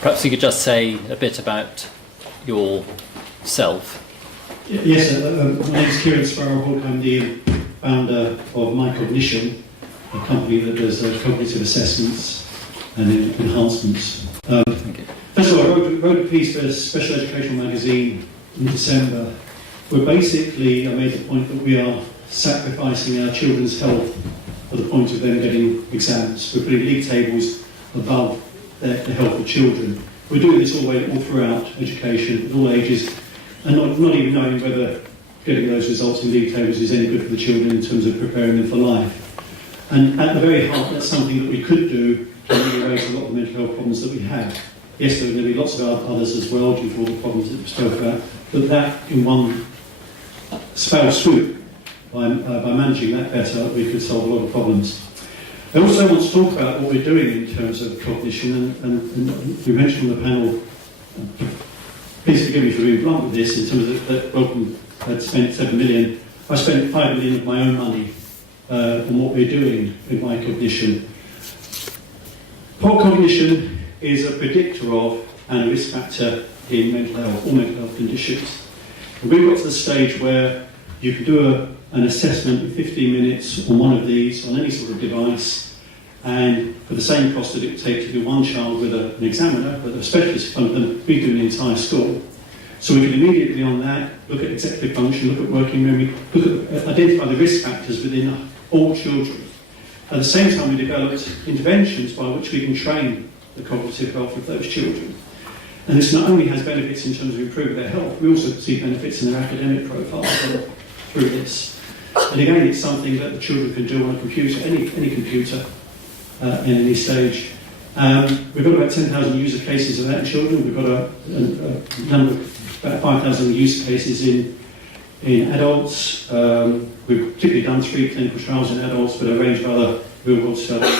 Perhaps you could just say a bit about yourself. Yes, my name is Kieran Sparrow. I'm the founder of My Cognition, a company that does cognitive assessments and enhancements. Thank you. First of all, I wrote a piece for Special Educational Magazine in December, where basically I made the point that we are sacrificing our children's health for the point of them getting exams. We're putting league tables above the health of children. We're doing this all throughout education, at all ages, and not even knowing whether getting those results in league tables is any good for the children in terms of preparing them for life. And at the very heart, that's something that we could do to ameliorate a lot of the mental health problems that we have. Yes, there are going to be lots of others as well due to all the problems that we spoke about, but that in one foul swoop, by managing that better, we could solve a lot of problems. I also want to talk about what we're doing in terms of cognition, and we mentioned on the panel, please forgive me for being blunt with this, in terms of that Welcome had spent 7 million. I spent 5 million of my own money on what we're doing with my cognition. Poor cognition is a predictor of and a risk factor in mental health, all mental health conditions. And we've got to the stage where you can do an assessment in 15 minutes on one of these, on any sort of device, and for the same cost that it would take to do one child with an examiner, with a specialist fund, than we do an entire school. So we can immediately on that look at executive function, look at working memory, identify the risk factors within all children. At the same time, we developed interventions by which we can train the cognitive health of those children. And this not only has benefits in terms of improving their health, we also see benefits in their academic profile through this. And again, it's something that the children can do on a computer, any computer, in any stage. We've got about 10,000 user cases of that in children. We've got a number of about 5,000 use cases in adults. We've particularly done 3 clinical trials in adults, but a range of other real-world studies.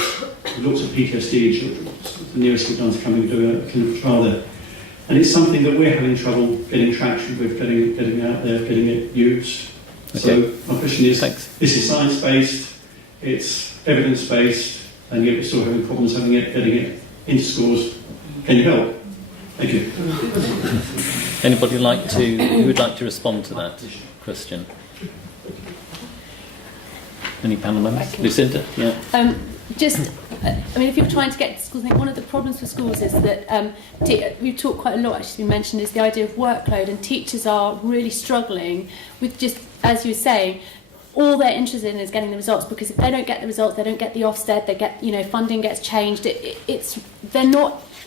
We've looked at PTSD in children. The nearest we've done is coming to do a clinical trial there. And it's something that we're having trouble getting traction with, getting out there, getting it used. Okay. So my question is, Thanks. This is science-based, it's evidence-based, and yet we're still having problems getting it into schools. Can you help? Thank you. Anybody who would like to respond to that question? Any panel members? Lucinda? Yeah. If you're trying to get to schools, I think one of the problems for schools is that we've talked quite a lot, actually, we mentioned, is the idea of workload, and teachers are really struggling with just, as you were saying, all they're interested in is getting the results, because if they don't get the results, they don't get the Ofsted, they get, funding gets changed.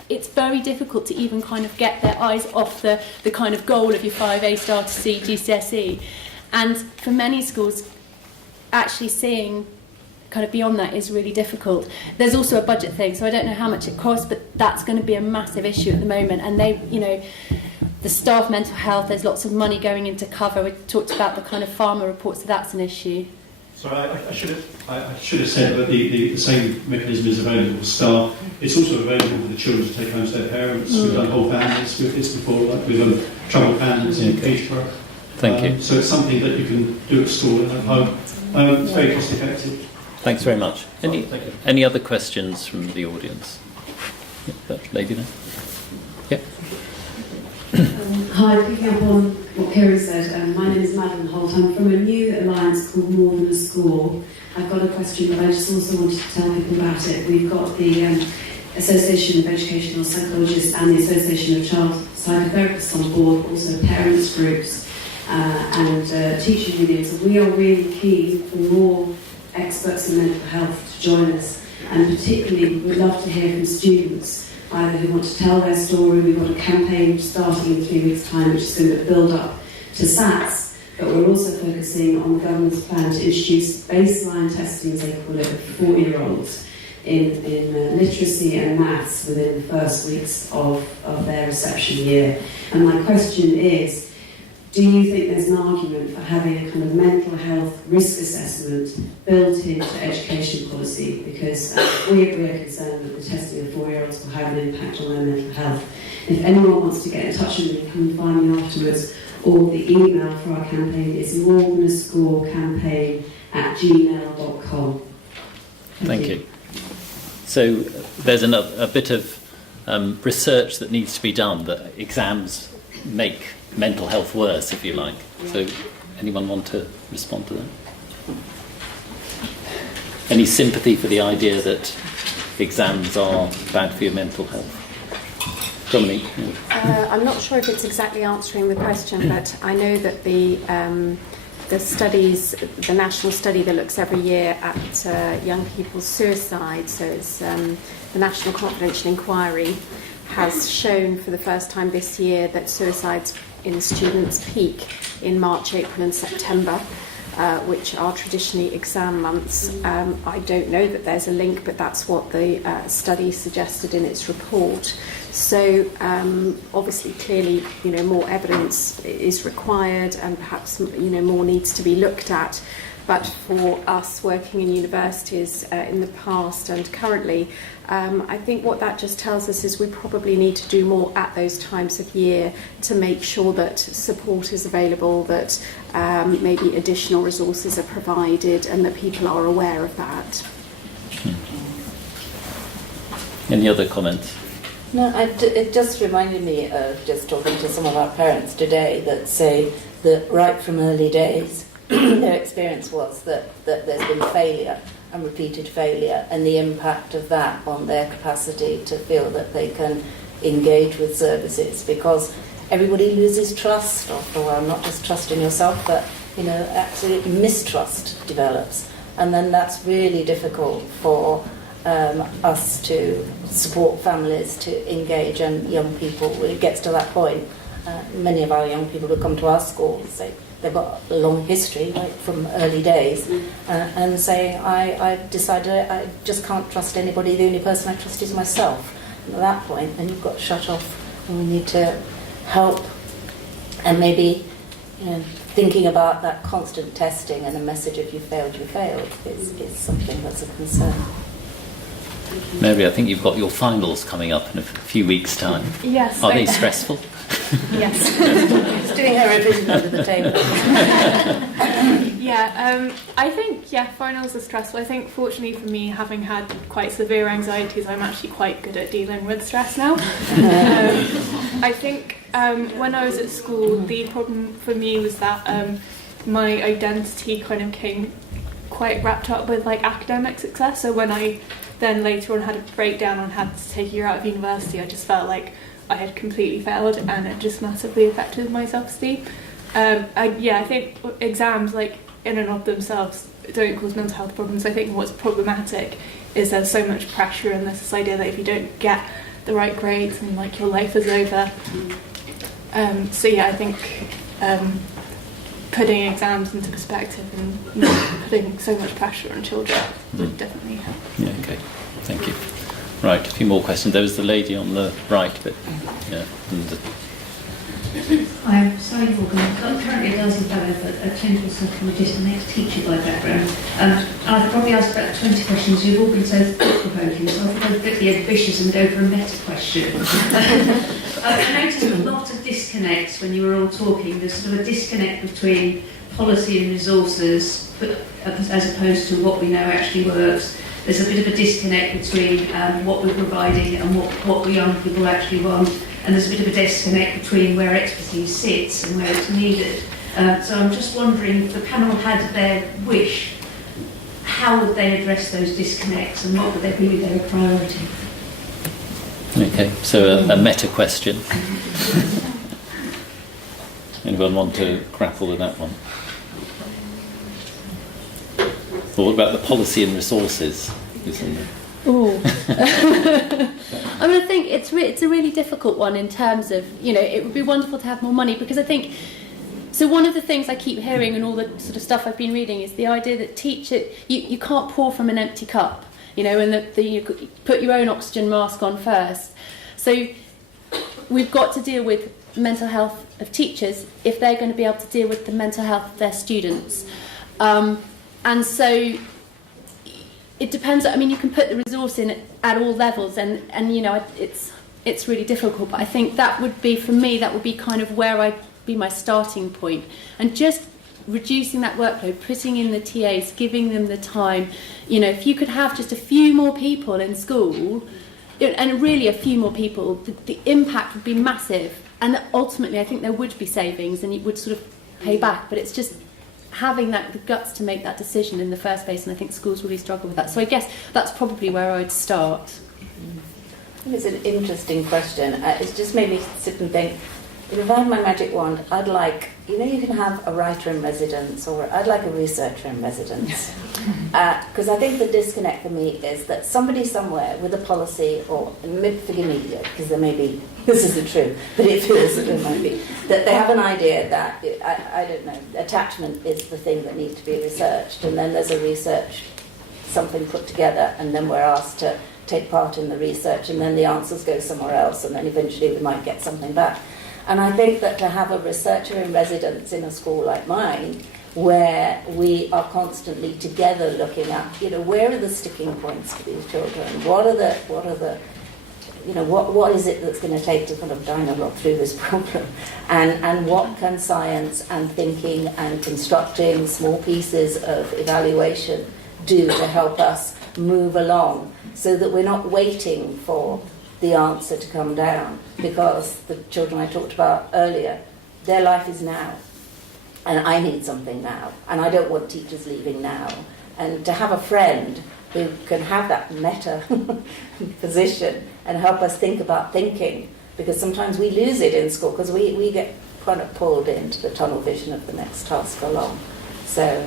It's very difficult to even kind of get their eyes off the kind of goal of your 5 A star to C GCSE. And for many schools, actually seeing kind of beyond that is really difficult. There's also a budget thing, so I don't know how much it costs, but that's going to be a massive issue at the moment. And the staff mental health, there's lots of money going into cover. We talked about the kind of farmer reports, so that's an issue. Sorry, I should have said that the same mechanism is available for staff. It's also available for the children to take home to their parents. We've done whole families with this before, like with troubled families in Cageborough. Thank you. So it's something that you can do at school and at home. It's very cost effective. Thanks very much. Any other questions from the audience? Yeah, that lady there. Yeah. Hi, picking up on what Kieran said, my name is Madeline Holt. I'm from a new alliance called More Than a School. I've got a question, but I just also wanted to tell people about it. We've got the Association of Educational Psychologists and the Association of Child Psychotherapists on board, also parents groups and teaching unions. And we are really keen for more experts in mental health to join us, and particularly we'd love to hear from students either who want to tell their story. We've got a campaign starting in 3 weeks' time which is going to build up to SATs, but we're also focusing on the government's plan to introduce baseline testing, as they call it, of 4-year-olds in literacy and maths within the first weeks of their reception year. And my question is, do you think there's an argument for having a kind of mental health risk assessment built into education policy? Because we're concerned that the testing of 4-year-olds will have an impact on their mental health. If anyone wants to get in touch with me, come and find me afterwards, or the email for our campaign is morethanaschoolcampaign@gmail.com. Thank you. So there's a bit of research that needs to be done, that exams make mental health worse, if you like. So anyone want to respond to that? Any sympathy for the idea that exams are bad for your mental health? Dominique? Yeah. I'm not sure if it's exactly answering the question, but I know that the studies, the national study that looks every year at young people's suicide, so it's the National Confidential Inquiry, has shown for the first time this year that suicides in students peak in March, April and September. which are traditionally exam months. I don't know that there's a link, but that's what the study suggested in its report. So obviously, clearly, more evidence is required, and perhaps more needs to be looked at. But for us working in universities in the past and currently, I think what that just tells us is we probably need to do more at those times of year to make sure that support is available, that maybe additional resources are provided, and that people are aware of that. Any other comments? No, it just reminded me of just talking to some of our parents today that say that right from early days, their experience was that there's been failure and repeated failure, and the impact of that on their capacity to feel that they can engage with services, because everybody loses trust after a while, not just trust in yourself, but absolute mistrust develops, and then that's really difficult for us to support families to engage, and young people, when it gets to that point, many of our young people who come to our schools, they've got a long history, right, from early days, and saying, I decided I just can't trust anybody, the only person I trust is myself. And at that point, then you've got shut off, and we need to help, and maybe thinking about that constant testing and a message of you failed is something that's a concern. Mary, I think you've got your finals coming up in a few weeks' time. Yes. Are they stressful? Yes. She's doing her revision under the table. I think, finals are stressful. I think, fortunately for me, having had quite severe anxieties, I'm actually quite good at dealing with stress now. I think when I was at school, the problem for me was that my identity kind of came quite wrapped up with academic success. So when I then later on had a breakdown and had to take a year out of university, I just felt like I had completely failed, and it just massively affected my self-esteem. I think exams, in and of themselves, don't cause mental health problems. I think what's problematic is there's so much pressure, and there's this idea that if you don't get the right grades, and your life is over. I think putting exams into perspective and not putting so much pressure on children would definitely help. Yeah, okay. Thank you. Right, a few more questions. There was the lady on the right, but I'm Sally Morgan. I'm currently a nursing fellow, but a clinical psychologist and ex-teacher by background. I've probably asked about 20 questions. You've all been so thought-provoking, so I think I'll get the ambitious and go for a meta question. I noticed a lot of disconnects when you were all talking. There's sort of a disconnect between policy and resources as opposed to what we know actually works. There's a bit of a disconnect between what we're providing and what the young people actually want. And there's a bit of a disconnect between where expertise sits and where it's needed. So I'm just wondering, if the panel had their wish, how would they address those disconnects, and what would they be their priority? Okay, so a meta question. Anyone want to grapple with that one? Or what about the policy and resources? Oh, I think it's a really difficult one in terms of, it would be wonderful to have more money, because I think, so one of the things I keep hearing and all the sort of stuff I've been reading is the idea that you can't pour from an empty cup, and that you put your own oxygen mask on first. So we've got to deal with mental health of teachers if they're going to be able to deal with the mental health of their students. And so it depends. I mean, you can put the resource in at all levels, and it's really difficult. But I think that would be, for me, that would be kind of where I'd be my starting point, and just reducing that workload, putting in the TAs, giving them the time. If you could have just a few more people in school, and really a few more people, the impact would be massive, and ultimately I think there would be savings, and it would sort of pay back. But it's just having the guts to make that decision in the first place, and I think schools really struggle with that. So I guess that's probably where I'd start. It's an interesting question. It's just made me sit and think, if I had my magic wand, I'd like, you can have a writer in residence, or I'd like a researcher in residence. Because I think the disconnect for me is that somebody somewhere with a policy, or forgive me, because there may be, this isn't true, but it feels that it might be, that they have an idea that, I don't know, attachment is the thing that needs to be researched, and then there's a research, something put together, and then we're asked to take part in the research, and then the answers go somewhere else, and then eventually we might get something back. And I think that to have a researcher in residence in a school like mine, where we are constantly together looking at, where are the sticking points for these children? What are the what is it that's going to take to kind of dialogue through this problem? And what can science and thinking and constructing small pieces of evaluation do to help us move along so that we're not waiting for the answer to come down? Because the children I talked about earlier, their life is now. And I need something now. And I don't want teachers leaving now. And to have a friend who can have that meta position and help us think about thinking, because sometimes we lose it in school because we get kind of pulled into the tunnel vision of the next task along. So,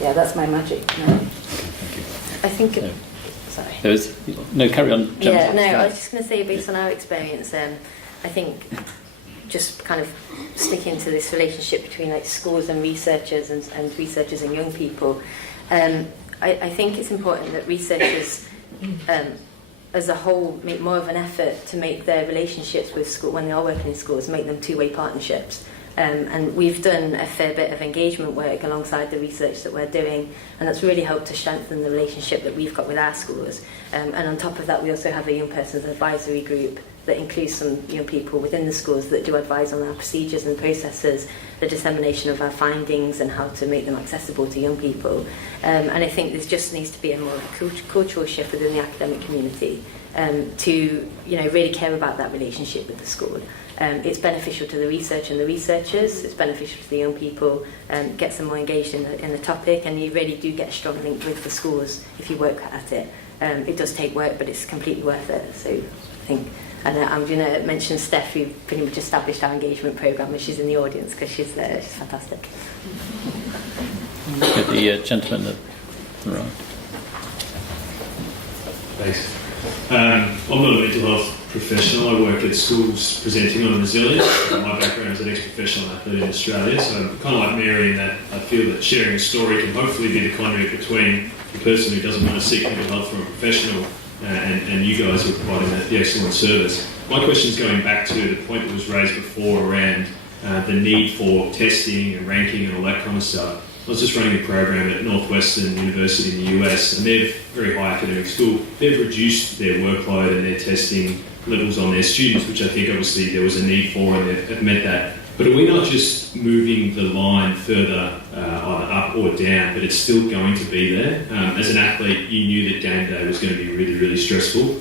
yeah, that's my magic. I think... Sorry. Carry on. Jemma. Yeah, no, I was just going to say, based on our experience, I think just kind of sticking to this relationship between like schools and researchers and researchers and young people, I think it's important that researchers as a whole make more of an effort to make their relationships with school, when they are working in schools, make them two-way partnerships. And we've done a fair bit of engagement work alongside the research that we're doing, and that's really helped to strengthen the relationship that we've got with our schools. And on top of that, we also have a young person's advisory group that includes some young people within the schools that do advise on our procedures and processes, the dissemination of our findings and how to make them accessible to young people. And I think there just needs to be a more cultural shift within the academic community to really care about that relationship with the school. It's beneficial to the research and the researchers, it's beneficial to the young people, gets them more engaged in the topic, and you really do get a strong link with the schools if you work at it. It does take work, but it's completely worth it. So I think, and I'm going to mention Steph, who pretty much established our engagement programme, and she's in the audience because she's there. She's fantastic. Look at the gentleman at the right. Thanks. I'm not a mental health professional. I work at schools presenting on resilience. My background is an ex-professional athlete in Australia, so I'm kind of like Mary in that I feel that sharing a story can hopefully be the conduit between the person who doesn't want to seek mental health from a professional and you guys who are providing the excellent service. My question is going back to the point that was raised before around the need for testing and ranking and all that kind of stuff. I was just running a program at Northwestern University in the US, and they're a very high academic school. They've reduced their workload and their testing levels on their students, which I think obviously there was a need for, and they've met that. But are we not just moving the line further either up or down, but it's still going to be there? As an athlete, you knew that game day was going to be really, really stressful.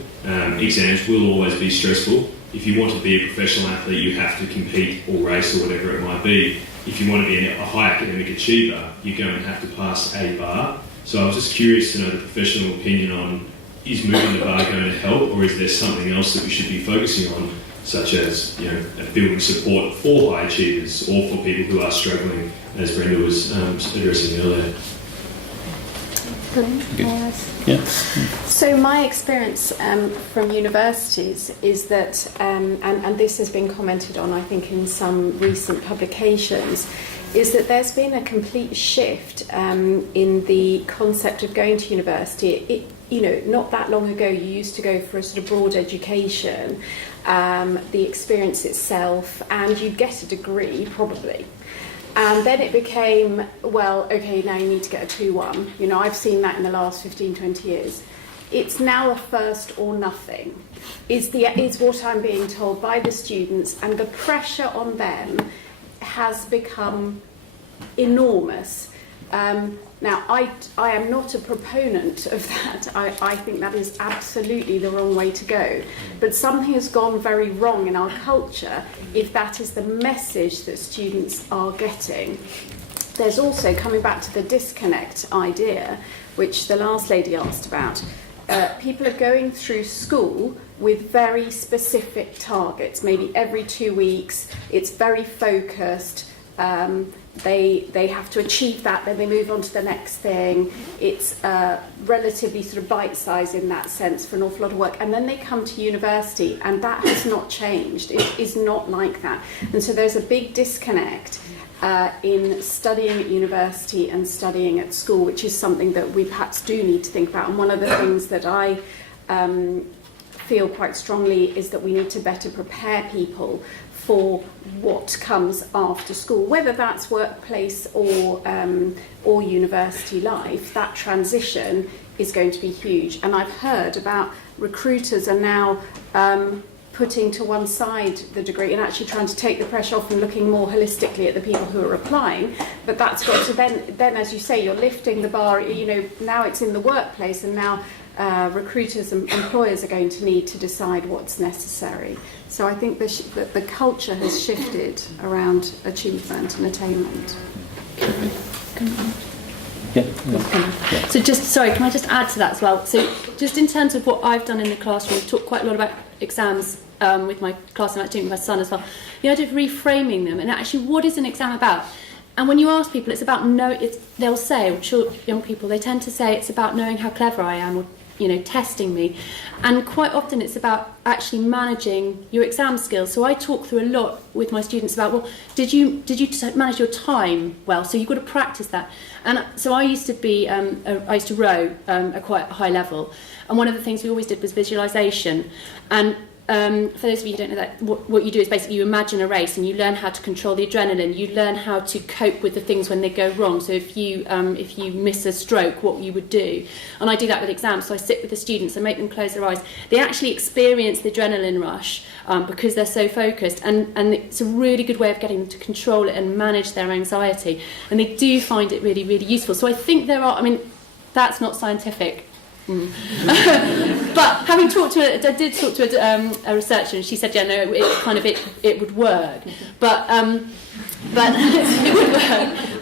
Exams will always be stressful. If you want to be a professional athlete, you have to compete or race or whatever it might be. If you want to be a high academic achiever, you're going to have to pass a bar. So I was just curious to know the professional opinion on, is moving the bar going to help, or is there something else that we should be focusing on, such as building support for high achievers or for people who are struggling, as Brenda was addressing earlier? Yeah. So my experience from universities is that, and this has been commented on, I think, in some recent publications, is that there's been a complete shift in the concept of going to university. Not that long ago, you used to go for a sort of broad education, the experience itself, and you'd get a degree, probably. And then it became, well, okay, now you need to get a 2-1. I've seen that in the last 15, 20 years. It's now a first or nothing, is what I'm being told by the students, and the pressure on them has become enormous. Now, I am not a proponent of that. I think that is absolutely the wrong way to go. But something has gone very wrong in our culture if that is the message that students are getting. There's also, coming back to the disconnect idea, which the last lady asked about, people are going through school with very specific targets, maybe every 2 weeks. It's very focused. They have to achieve that, then they move on to the next thing. It's relatively sort of bite-sized in that sense for an awful lot of work. And then they come to university, and that has not changed. It is not like that. And so there's a big disconnect in studying at university and studying at school, which is something that we perhaps do need to think about. And one of the things that I feel quite strongly is that we need to better prepare people for what comes after school, whether that's workplace or university life. That transition is going to be huge. And I've heard about recruiters are now putting to one side the degree and actually trying to take the pressure off and looking more holistically at the people who are applying. But that's got to then, as you say, you're lifting the bar. You know, now it's in the workplace, and now recruiters and employers are going to need to decide what's necessary. So I think that the culture has shifted around achievement and attainment. Yeah. So can I just add to that as well? So just in terms of what I've done in the classroom, we've talked quite a lot about exams with my class, and I'm doing with my son as well. The idea of reframing them, and actually what is an exam about? And when you ask people, it's about they'll say, or young people, they tend to say it's about knowing how clever I am, or testing me. And quite often it's about actually managing your exam skills. So I talk through a lot with my students about, well, did you manage your time well? So you've got to practice that. And so I used to row at quite a high level. And one of the things we always did was visualization. And for those of you who don't know that, what you do is basically you imagine a race and you learn how to control the adrenaline. You learn how to cope with the things when they go wrong. So if you miss a stroke, what you would do. And I do that with exams. So I sit with the students and make them close their eyes. They actually experience the adrenaline rush because they're so focused. And it's a really good way of getting them to control it and manage their anxiety. And they do find it really, really useful. So I think that's not scientific. But having I did talk to a researcher, and she said, yeah, no, it would work, but it would work.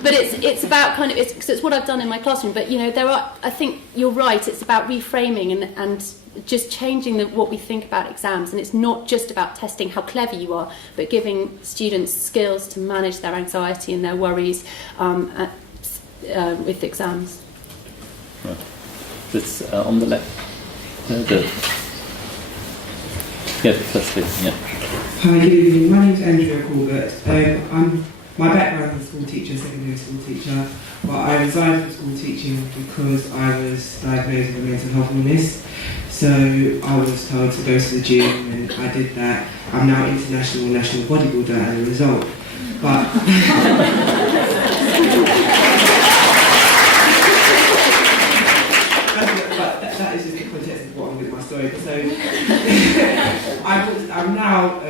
But it's about it's what I've done in my classroom. But I think you're right. It's about reframing and just changing what we think about exams, and it's not just about testing how clever you are, but giving students skills to manage their anxiety and their worries with exams. Right. That's on the left. First please. Yeah. Hi, good evening. My name's Andrea Corbett. My background is a school teacher, secondary school teacher, but I resigned from school teaching because I was diagnosed with a mental health illness. So I was told to go to the gym, and I did that. I'm now international national bodybuilder as a result. But that is just the context of what I'm with my story. So I'm now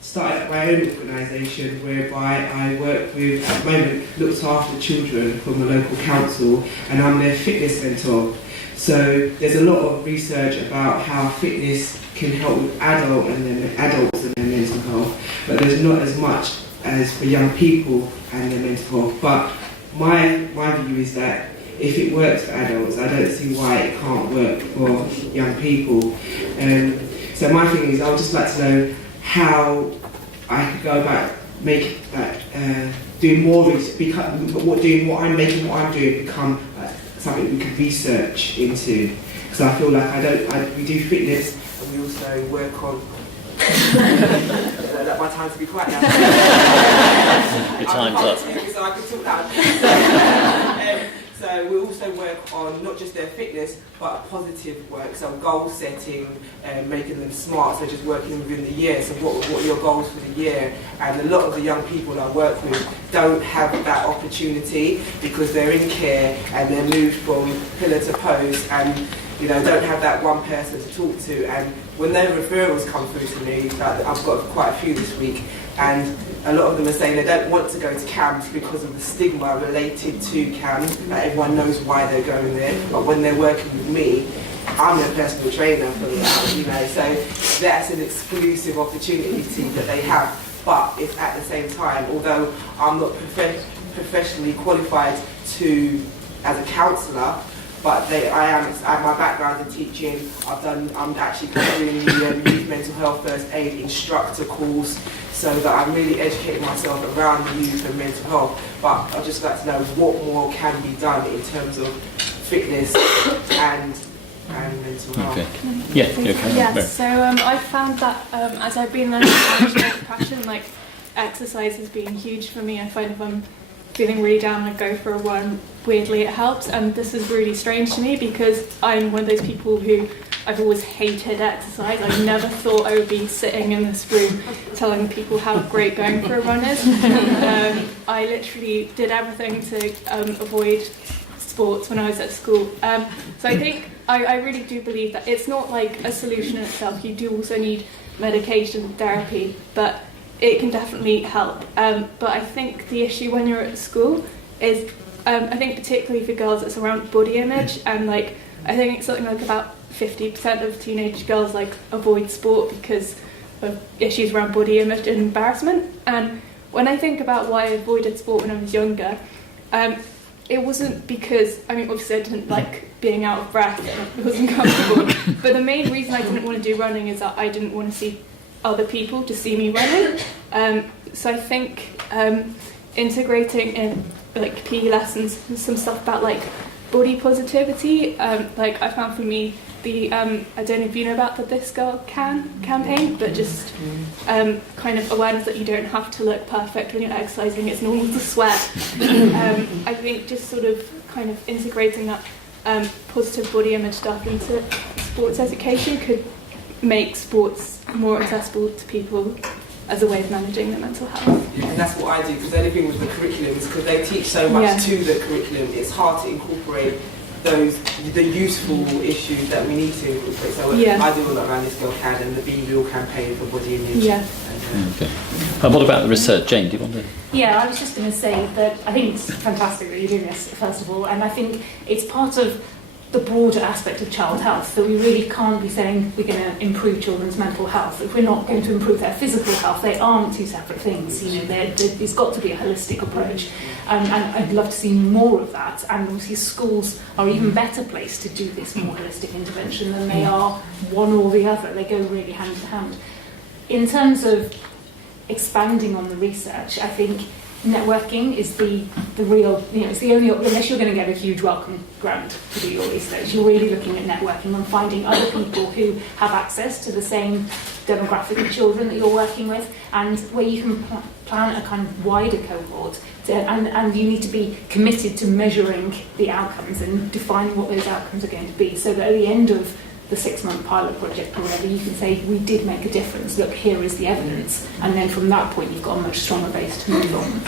started my own organisation whereby I work with, at the moment, looks after children from a local council, and I'm their fitness mentor. So there's a lot of research about how fitness can help with adults and their mental health, but there's not as much as for young people and their mental health. But my view is that if it works for adults, I don't see why it can't work for young people. So my thing is, I would just like to know how I could go about making that, doing more research, doing what I'm doing become something we could research into. Because I feel like we do fitness and we also work on. That's my time to be quiet now. Your time's up. So I can talk loud. So we also work on not just their fitness, but positive work, so goal setting, making them smart, so just working within the year. So what are your goals for the year? And a lot of the young people I work with don't have that opportunity because they're in care and they're moved from pillar to post and don't have that one person to talk to. And when their referrals come through to me, like I've got quite a few this week, and a lot of them are saying they don't want to go to camps because of the stigma related to camps. Everyone knows why they're going there, but when they're working with me, I'm their personal trainer for that, so that's an exclusive opportunity that they have. But it's at the same time, although I'm not professionally qualified as a counsellor, but my background in teaching. I'm actually doing the youth mental health first aid instructor course, so that I'm really educating myself around the youth and mental health. But I'd just like to know what more can be done in terms of fitness and mental health. Okay. Yeah, okay. Yes, so I found that as I've been learning to manage my depression, like exercise has been huge for me. I find if I'm feeling really down, I go for a run. Weirdly, it helps, and this is really strange to me because I'm one of those people who I've always hated exercise. I never thought I would be sitting in this room telling people how great going for a run is. I literally did everything to avoid sports when I was at school. So I think I really do believe that it's not like a solution in itself. You do also need medication therapy, but it can definitely help. But I think the issue when you're at school is, I think particularly for girls, it's around body image, and like I think it's something like about 50% of teenage girls like avoid sport because of issues around body image and embarrassment. And when I think about why I avoided sport when I was younger, it wasn't because, I mean, obviously I didn't like being out of breath, it wasn't comfortable, but the main reason I didn't want to do running is that I didn't want to see other people to see me running. So I think integrating in like PE lessons some stuff about like body positivity, like I found for me the I don't know if you know about the This Girl Can campaign, but just kind of awareness that you don't have to look perfect when you're exercising, it's normal to sweat. I think just sort of kind of integrating that positive body image stuff into sports education could make sports more accessible to people as a way of managing their mental health. And that's what I do, because the only thing with the curriculum is because they teach so much to the curriculum, it's hard to incorporate the useful issues that we need to incorporate. So I do all that around This Girl Can and the Be Real campaign for body image. Okay. What about the research? Jane, do you want to? Yeah, I was just going to say that I think it's fantastic that you're doing this, first of all, and I think it's part of the broader aspect of child health, that we really can't be saying we're going to improve children's mental health if we're not going to improve their physical health. They aren't two separate things. You know, there's got to be a holistic approach, and I'd love to see more of that. And obviously, schools are even better placed to do this more holistic intervention than they are one or the other. They go really hand in hand. In terms of expanding on the research, I think networking is the real, it's the only, unless you're going to get a huge welcome grant to do your research, you're really looking at networking and finding other people who have access to the same demographic of children that you're working with, and where you can plan a kind of wider cohort, and you need to be committed to measuring the outcomes and defining what those outcomes are going to be, so that at the end of the 6-month pilot project or whatever, you can say, we did make a difference, look, here is the evidence, and then from that point you've got a much stronger base to move on.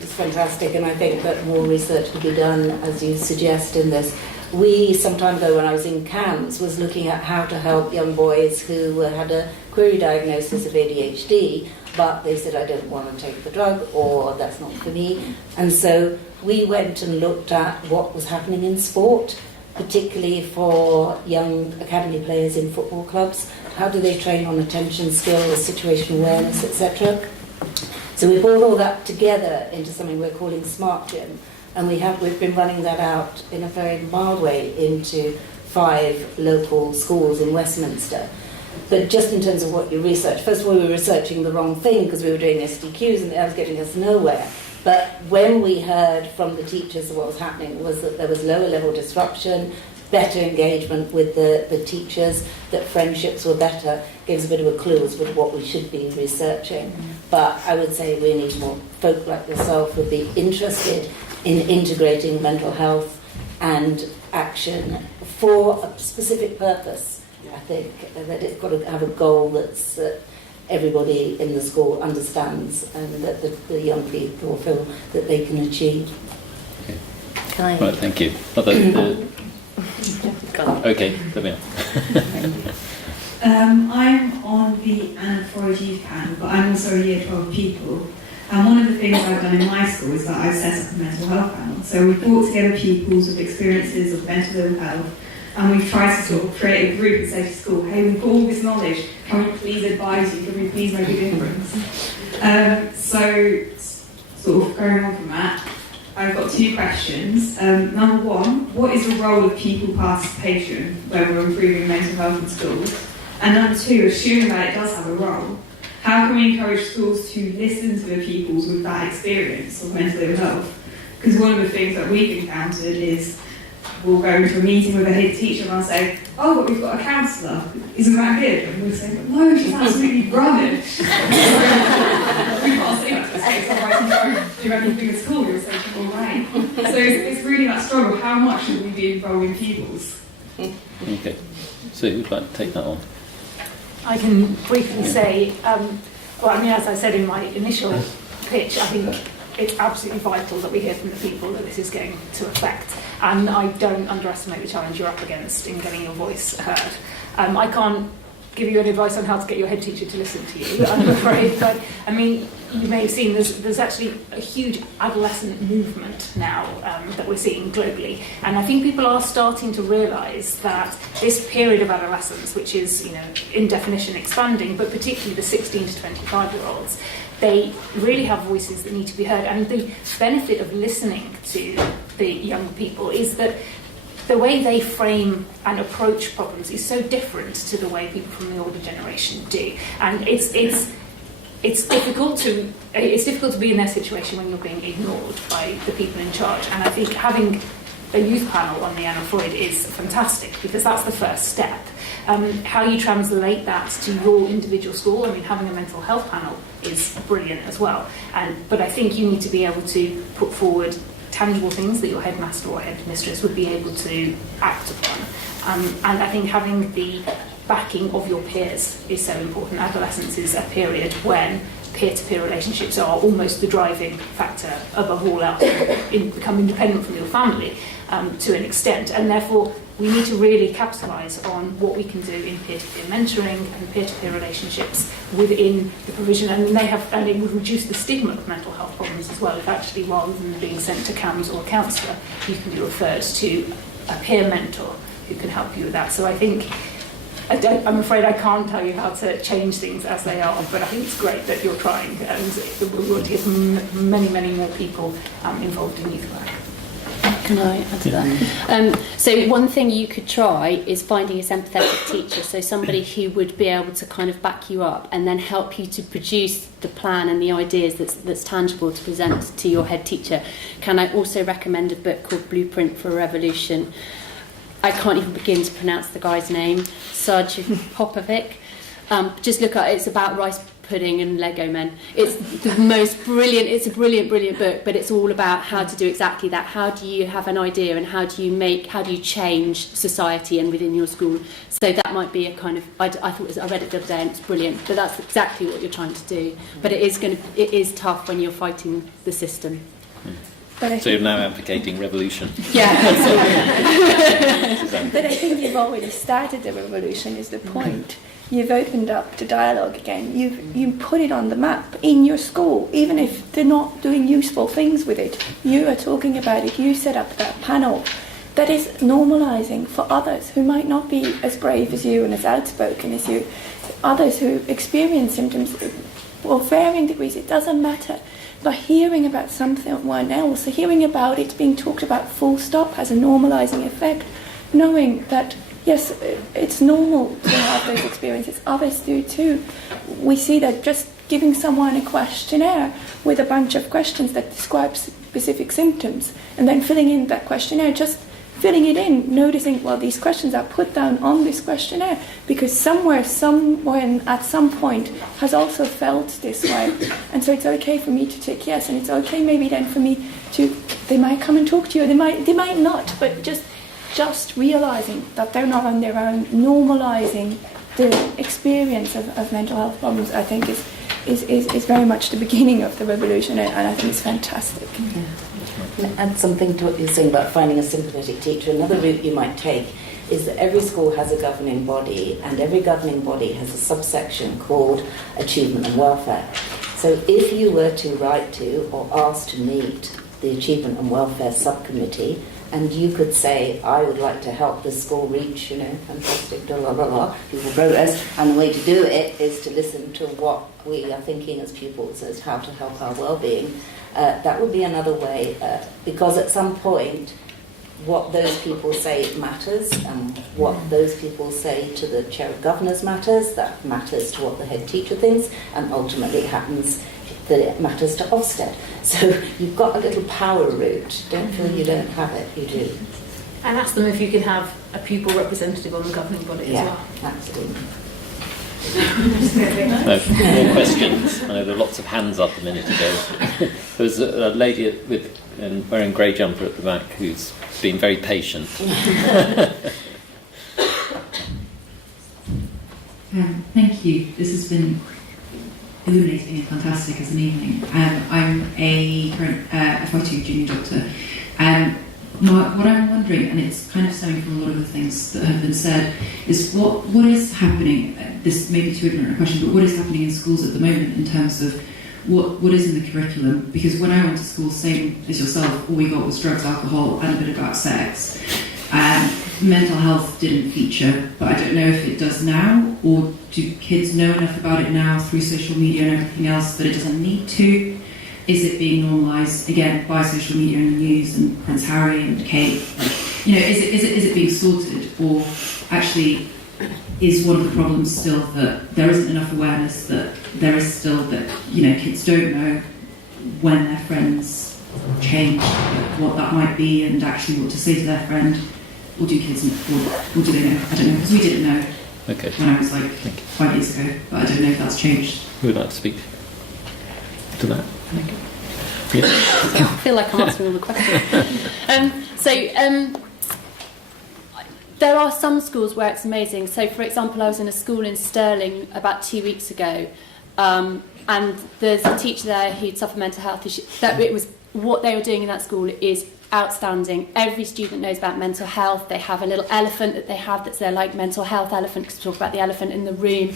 It's fantastic, and I think that more research could be done, as you suggest, in this. We, some time ago when I was in Cairns, was looking at how to help young boys who had a query diagnosis of ADHD, but they said, I don't want to take the drug, or that's not for me. And so we went and looked at what was happening in sport, particularly for young academy players in football clubs. How do they train on attention skills, situational awareness, etc.? So we brought all that together into something we're calling Smart Gym, and we've been running that out in a very mild way into 5 local schools in Westminster. But just in terms of what you research, first of all, we were researching the wrong thing because we were doing SDQs and that was getting us nowhere. But when we heard from the teachers what was happening was that there was lower level disruption, better engagement with the teachers, that friendships were better, gives a bit of a clue as to what we should be researching. But I would say we need more folk like yourself who would be interested in integrating mental health and action for a specific purpose. I think that it's got to have a goal that's everybody in the school understands and that the young people feel that they can achieve. Okay. Right, thank you. Okay, there we are. I'm on the Anna Freud Youth Panel, but I'm also a Year 12 pupil. And one of the things I've done in my school is that I've set up a mental health panel. So we've brought together pupils with experiences of mental ill health, and we've tried to sort of create a group and say to school, hey, we've got all this knowledge, can we please advise you, can we please make a difference? So, sort of going on from that, I've got 2 2 questions. Number 1, what is the role of pupil participation when we're improving mental health in schools? And number 2, assuming that it does have a role, how can we encourage schools to listen to the pupils with that experience of mental ill health? Because one of the things that we've encountered is we'll go into a meeting with a head teacher and I'll say, oh, but we've got a counsellor, isn't that good? And we'll say, no, she's absolutely rubbish. We can't say that to the space, otherwise you don't do everything at school, you'll say, all right. So it's really that struggle, how much should we be involving pupils? Okay, so who'd like to take that on? I can briefly say, as I said in my initial pitch, I think it's absolutely vital that we hear from the people that this is going to affect. And I don't underestimate the challenge you're up against in getting your voice heard. I can't give you any advice on how to get your head teacher to listen to you, I'm afraid. But, I mean, you may have seen there's actually a huge adolescent movement now that we're seeing globally. And I think people are starting to realise that this period of adolescence, which is, in definition expanding, but particularly the 16 to 25-year-olds, they really have voices that need to be heard. And the benefit of listening to the young people is that the way they frame and approach problems is so different to the way people from the older generation do. And it's difficult to be in their situation when you're being ignored by the people in charge. And I think having a youth panel on the Anna Freud is fantastic, because that's the first step. How you translate that to your individual school, having a mental health panel is brilliant as well. But I think you need to be able to put forward tangible things that your headmaster or headmistress would be able to act upon. And I think having the backing of your peers is so important. Adolescence is a period when peer-to-peer relationships are almost the driving factor above all else. Become independent from your family to an extent, and therefore we need to really capitalise on what we can do in peer-to-peer mentoring and peer-to-peer relationships within the provision, and it would reduce the stigma of mental health problems as well, if actually rather than being sent to CAMS or a counsellor, you can be referred to a peer mentor who can help you with that. So I think, I'm afraid I can't tell you how to change things as they are, but I think it's great that you're trying, and we want to get many, many more people involved in youth work. Can I add to that? So one thing you could try is finding a sympathetic teacher, so somebody who would be able to kind of back you up and then help you to produce the plan and the ideas that's tangible to present to your head teacher. Can I also recommend a book called Blueprint for a Revolution? I can't even begin to pronounce the guy's name, Serge Popovic. Just look at it, it's about rice pudding and Lego men. It's the most brilliant, it's a brilliant book, but it's all about how to do exactly that. How do you have an idea and how do you change society and within your school? So that might be a kind of, I read it the other day and it's brilliant, but that's exactly what you're trying to do. But it is tough when you're fighting the system. So you're now advocating revolution. Yeah. But I think you've already started the revolution, is the point. You've opened up the dialogue again. You put it on the map in your school, even if they're not doing useful things with it. You are talking about it. You set up that panel that is normalising for others who might not be as brave as you and as outspoken as you. Others who experience symptoms of varying degrees. It doesn't matter. But hearing about someone else, hearing about it being talked about full stop has a normalising effect, knowing that yes, it's normal to have those experiences. Others do too. We see that just giving someone a questionnaire with a bunch of questions that describe specific symptoms and then filling in that questionnaire, just filling it in, noticing, well, these questions are put down on this questionnaire because someone at some point has also felt this way. And so it's okay for me to tick yes, and it's okay maybe then for me to, they might come and talk to you, they might not, but just realising that they're not on their own, normalising the experience of mental health problems, I think is very much the beginning of the revolution, and I think it's fantastic. Yeah. Add something to what you're saying about finding a sympathetic teacher. Another route you might take is that every school has a governing body, and every governing body has a subsection called Achievement and Welfare. So if you were to write to or ask to meet the Achievement and Welfare Subcommittee, and you could say, I would like to help the school reach, fantastic, blah, blah, blah, pupil progress, and the way to do it is to listen to what we are thinking as pupils as how to help our well-being. That would be another way, because at some point, what those people say matters, and what those people say to the chair of governors matters, that matters to what the head teacher thinks, and ultimately it happens that it matters to Ofsted. So you've got a little power route. Don't feel you don't have it, you do. And ask them if you can have a pupil representative on the governing body as well. Absolutely. No, more questions? I know there were lots of hands up a minute ago. There was a lady wearing grey jumper at the back who's been very patient. Thank you. This has been illuminating and fantastic as an evening. I'm a current FY2 junior doctor. What I'm wondering, and it's kind of stemming from a lot of the things that have been said, is what is happening, this may be too ignorant a question, but what is happening in schools at the moment in terms of what is in the curriculum? Because when I went to school, same as yourself, all we got was drugs, alcohol, and a bit about sex. Mental health didn't feature, but I don't know if it does now, or do kids know enough about it now through social media and everything else that it doesn't need to? Is it being normalised again by social media and the news and Prince Harry and Kate? Is it being sorted, or actually is one of the problems still that there isn't enough awareness, that there is still that kids don't know when their friends change, what that might be, and actually what to say to their friend? Or do kids, or do they know? I don't know, because we didn't know when I was 5 years ago, but I don't know if that's changed. Who would like to speak to that? Yeah. I feel like I'm answering all the questions. There are some schools where it's amazing. So, for example, I was in a school in Stirling about 2 weeks ago, and there's a teacher there who'd suffered mental health issues. What they were doing in that school is outstanding. Every student knows about mental health. They have a little elephant that they have that's their mental health elephant, because we talk about the elephant in the room.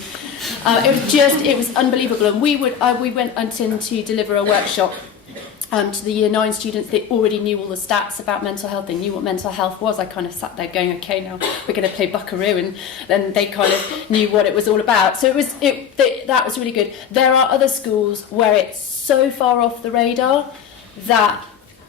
It was unbelievable. And we went in to deliver a workshop to the Year 9 students. They already knew all the stats about mental health. They knew what mental health was. I kind of sat there going, okay, now we're going to play Buckaroo, and then they kind of knew what it was all about. So that was really good. There are other schools where it's so far off the radar that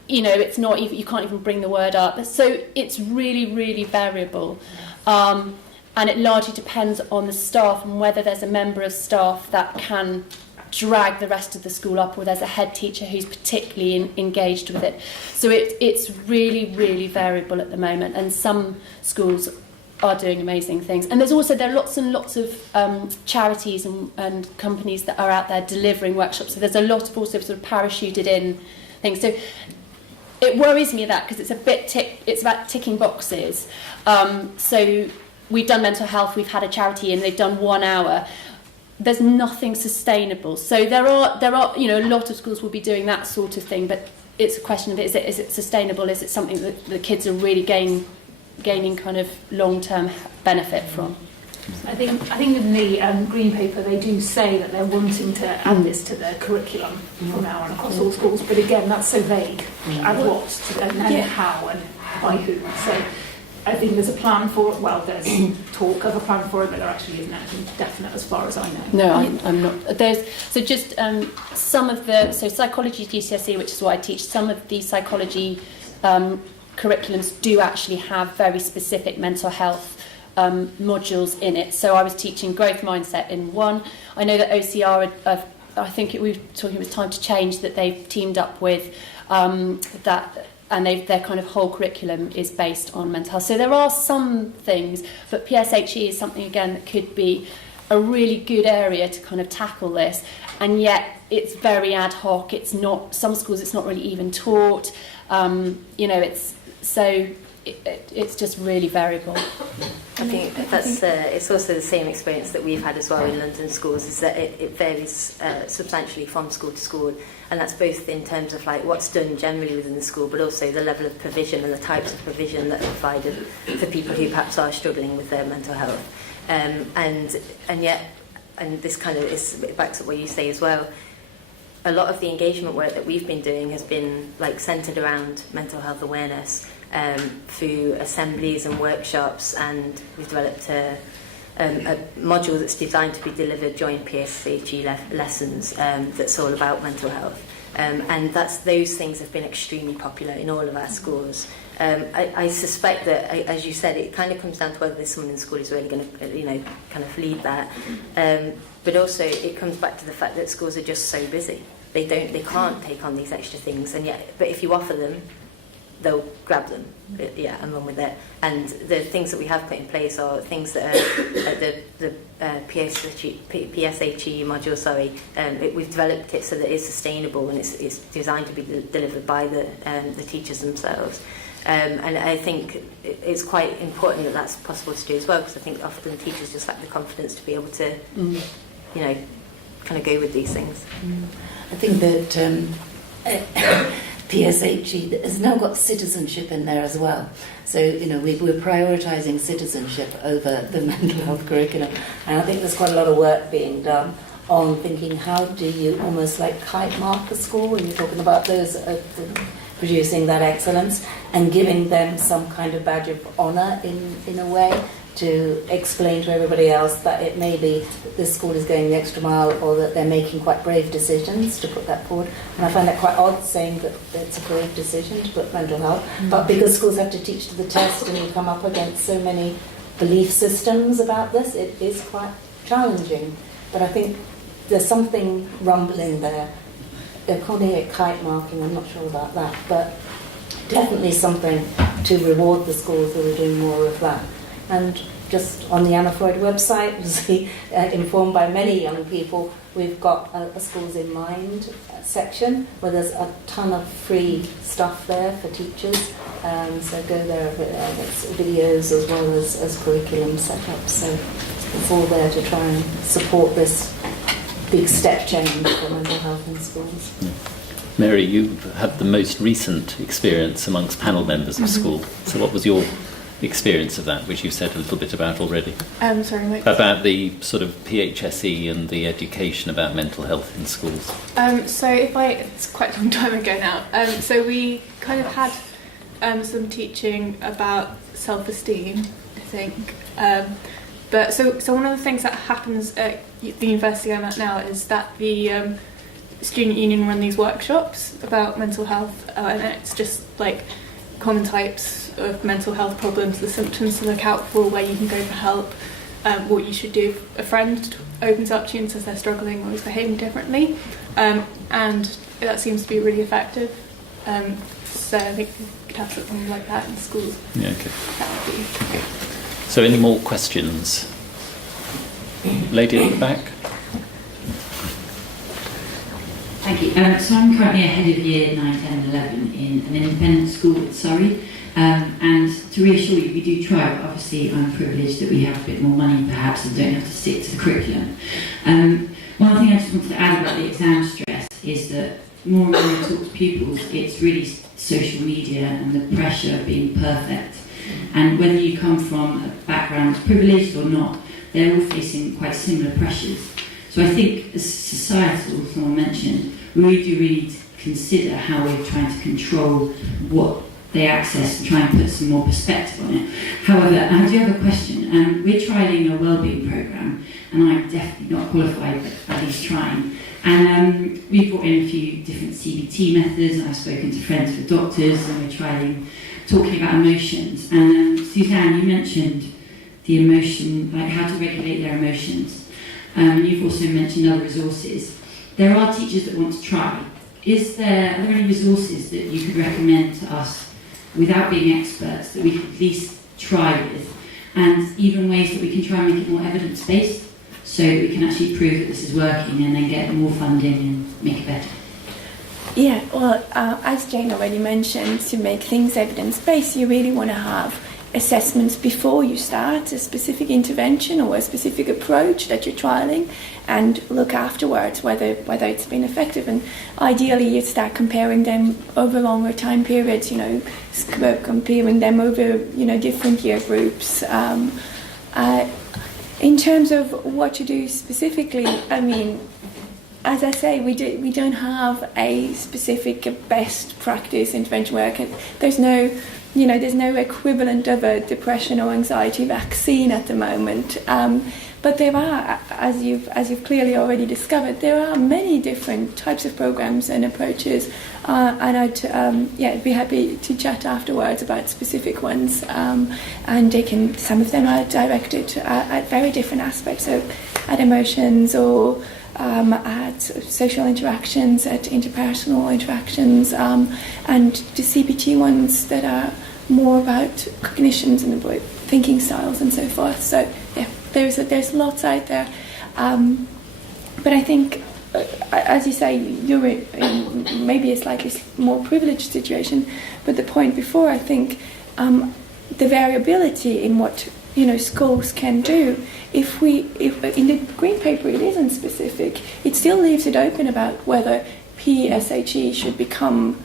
it's not even, you can't even bring the word up. So it's really, really variable. And it largely depends on the staff and whether there's a member of staff that can drag the rest of the school up, or there's a head teacher who's particularly engaged with it. So it's really, really variable at the moment, and some schools are doing amazing things. And there are lots and lots of charities and companies that are out there delivering workshops. So there's a lot of also sort of parachuted in things. So it worries me because it's about ticking boxes. So we've done mental health, we've had a charity, and they've done 1 hour. There's nothing sustainable. So there are a lot of schools will be doing that sort of thing, but it's a question of is it sustainable? Is it something that the kids are really gaining kind of long-term benefit from? I think in the green paper they do say that they're wanting to add this to their curriculum from now on across all schools, but again that's so vague. Add what and how and by who. So I think there's a plan for it. Well, there's talk of a plan for it, but there actually isn't anything definite as far as I know. No, I'm not. There's just some of the psychology GCSE, which is what I teach. Some of the psychology curriculums do actually have very specific mental health modules in it. So I was teaching growth mindset in one. I know that OCR, I think we were talking, it was time to change, that they've teamed up with that. And their kind of whole curriculum is based on mental health. So there are some things, but PSHE is something, again, that could be a really good area to kind of tackle this. And yet it's very ad hoc. It's not, some schools it's not really even taught. It's just really variable. I think that's it's also the same experience that we've had as well in London schools, is that it varies substantially from school to school, and that's both in terms of what's done generally within the school, but also the level of provision and the types of provision that are provided for people who perhaps are struggling with their mental health. And this kind of backs up what you say as well. A lot of the engagement work that we've been doing has been centred around mental health awareness. through assemblies and workshops, and we've developed a module that's designed to be delivered during PSHE lessons that's all about mental health. And those things have been extremely popular in all of our schools. I suspect that, as you said, it kind of comes down to whether there's someone in the school who's really going to, kind of lead that. But also, it comes back to the fact that schools are just so busy. They can't take on these extra things, but if you offer them, they'll grab them, and run with it. And the things that we have put in place are things that are the PSHE module. We've developed it so that it's sustainable and it's designed to be delivered by the teachers themselves. And I think it's quite important that that's possible to do as well, because I think often teachers just lack the confidence to be able to, kind of go with these things. I think that PSHE has now got citizenship in there as well. So, we're prioritising citizenship over the mental health curriculum. And I think there's quite a lot of work being done on thinking, how do you almost like kite mark the school when you're talking about those producing that excellence, and giving them some kind of badge of honour in a way, to explain to everybody else that it may be this school is going the extra mile, or that they're making quite brave decisions to put that forward. And I find that quite odd, saying that it's a brave decision to put mental health, but because schools have to teach to the test and you come up against so many belief systems about this, it is quite challenging. But I think there's something rumbling there. They're calling it kite marking, I'm not sure about that, but definitely something to reward the schools that are doing more of that. And just on the Anna Freud website, informed by many young people, we've got a Schools in Mind section where there's a ton of free stuff there for teachers. So go there, it's videos as well as curriculum set up. So it's all there to try and support this big step change for mental health in schools. Yeah. Mary, you had the most recent experience amongst panel members of school. So what was your experience of that, which you've said a little bit about already? Sorry, Mike. About the sort of PHSE and the education about mental health in schools. It's quite a long time ago now. So we kind of had some teaching about self-esteem, I think. But one of the things that happens at the university I'm at now is that the student union run these workshops about mental health, and it's just like common types of mental health problems, the symptoms to look out for, where you can go for help, what you should do if a friend opens up to you and says they're struggling or is behaving differently, and that seems to be really effective. So I think we could have something like that in schools. Yeah, okay. That would be. Okay. So any more questions? Lady at the back. Thank you. So I'm currently a head of year 9, 10 and 11 in an independent school in Surrey. And to reassure you, we do try, but obviously I'm privileged that we have a bit more money perhaps and don't have to stick to the curriculum. One thing I just wanted to add about the exam stress is that more and more I talk to pupils, it's really social media and the pressure of being perfect. And whether you come from a background privileged or not, they're all facing quite similar pressures. So I think as societal, someone mentioned, we really need to consider how we're trying to control what they access and try and put some more perspective on it. However, I do have a question. We're trialling a wellbeing programme, and I'm definitely not qualified, but at least trying. And we've brought in a few different CBT methods, and I've spoken to friends for doctors, and we're talking about emotions. And Suzanne, you mentioned the emotion, like how to regulate their emotions. You've also mentioned other resources. There are teachers that want to try. Are there any resources that you could recommend to us, without being experts, that we could at least try with, and even ways that we can try and make it more evidence-based, so we can actually prove that this is working and then get more funding and make it better? Yeah, well, as Jane already mentioned, to make things evidence-based, you really want to have assessments before you start a specific intervention or a specific approach that you're trialling, and look afterwards whether it's been effective. And ideally you start comparing them over longer time periods, comparing them over different year groups. In terms of what to do specifically, I mean, as I say, we don't have a specific best practice intervention work. There's no equivalent of a depression or anxiety vaccine at the moment. But there are, as you've clearly already discovered, there are many different types of programs and approaches, and I'd be happy to chat afterwards about specific ones. And some of them are directed at very different aspects, so at emotions or at social interactions, at interpersonal interactions, and the CBT ones that are more about cognitions and about thinking styles and so forth. So yeah, there's lots out there, but I think, as you say, you're in maybe a slightly more privileged situation. But the point before, I think, the variability in what schools can do. If in the green paper it isn't specific, it still leaves it open about whether PSHE should become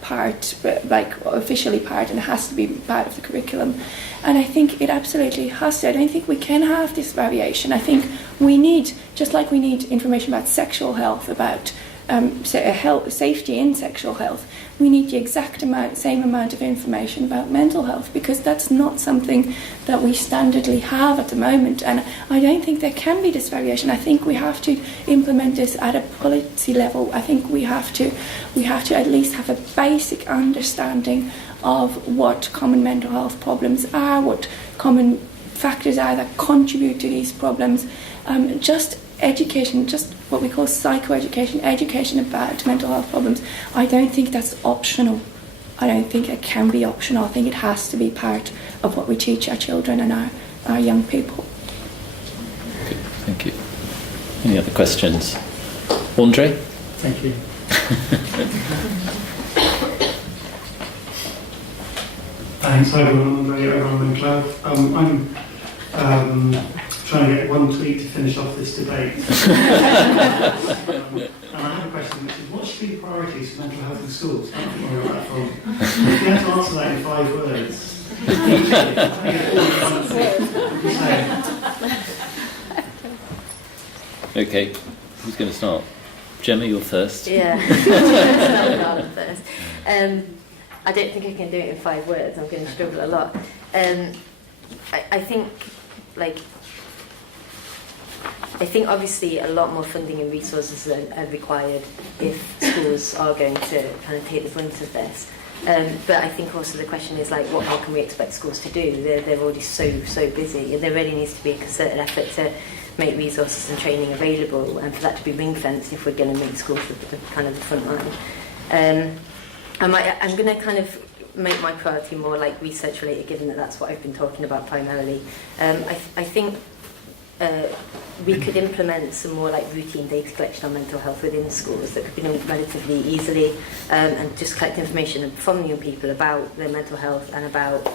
part, like officially part, and has to be part of the curriculum. And I think it absolutely has to. I don't think we can have this variation. I think we need, just like we need information about sexual health, about safety in sexual health, we need the exact same amount of information about mental health, because that's not something that we standardly have at the moment. And I don't think there can be this variation. I think we have to implement this at a policy level. I think we have to at least have a basic understanding of what common mental health problems are, what common factors are that contribute to these problems. Just education, just what we call psychoeducation, education about mental health problems, I don't think that's optional. I don't think it can be optional. I think it has to be part of what we teach our children and our young people. Good, thank you. Any other questions? Andre? Thank you. Thanks. Hi everyone, I'm Andre over on Mental Health. I'm trying to get one tweet to finish off this debate. And I have a question, which is, what should be the priorities for mental health in schools? I don't think where that from. If you had to answer that in 5 words, Okay, who's going to start? Gemma, you're first. Yeah, I'm first. I don't think I can do it in 5 words. I'm going to struggle a lot. I think obviously a lot more funding and resources are required if schools are going to kind of take the brunt of this. But I think also the question is, like, what more can we expect schools to do? They're already so busy, and there really needs to be a concerted effort to make resources and training available, and for that to be ring-fenced if we're going to make schools the kind of the front line. I'm going to kind of make my priority more like research related, given that that's what I've been talking about primarily. I think we could implement some more like routine data collection on mental health within schools that could be done relatively easily, and just collect information from young people about their mental health and about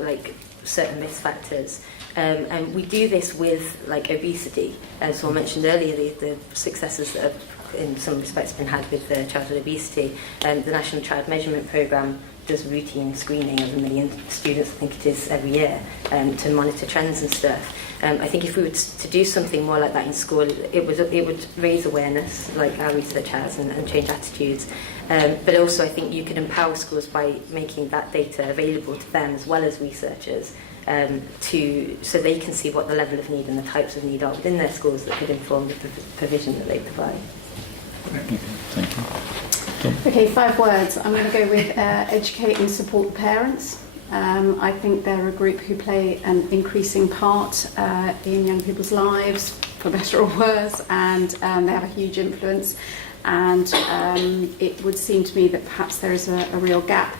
like certain risk factors. And we do this with like obesity. As I mentioned earlier, the successes that have in some respects been had with childhood obesity. The National Child Measurement Programme does routine screening of 1 million students, I think it is, every year, to monitor trends and stuff. I think if we were to do something more like that in school, it would raise awareness, like our research has, and change attitudes. But also I think you could empower schools by making that data available to them as well as researchers, so they can see what the level of need and the types of need are within their schools that could inform the provision that they provide. Okay, thank you. Okay, 5 words. I'm going to go with educate and support parents. I think they're a group who play an increasing part in young people's lives, for better or worse, and they have a huge influence. And it would seem to me that perhaps there is a real gap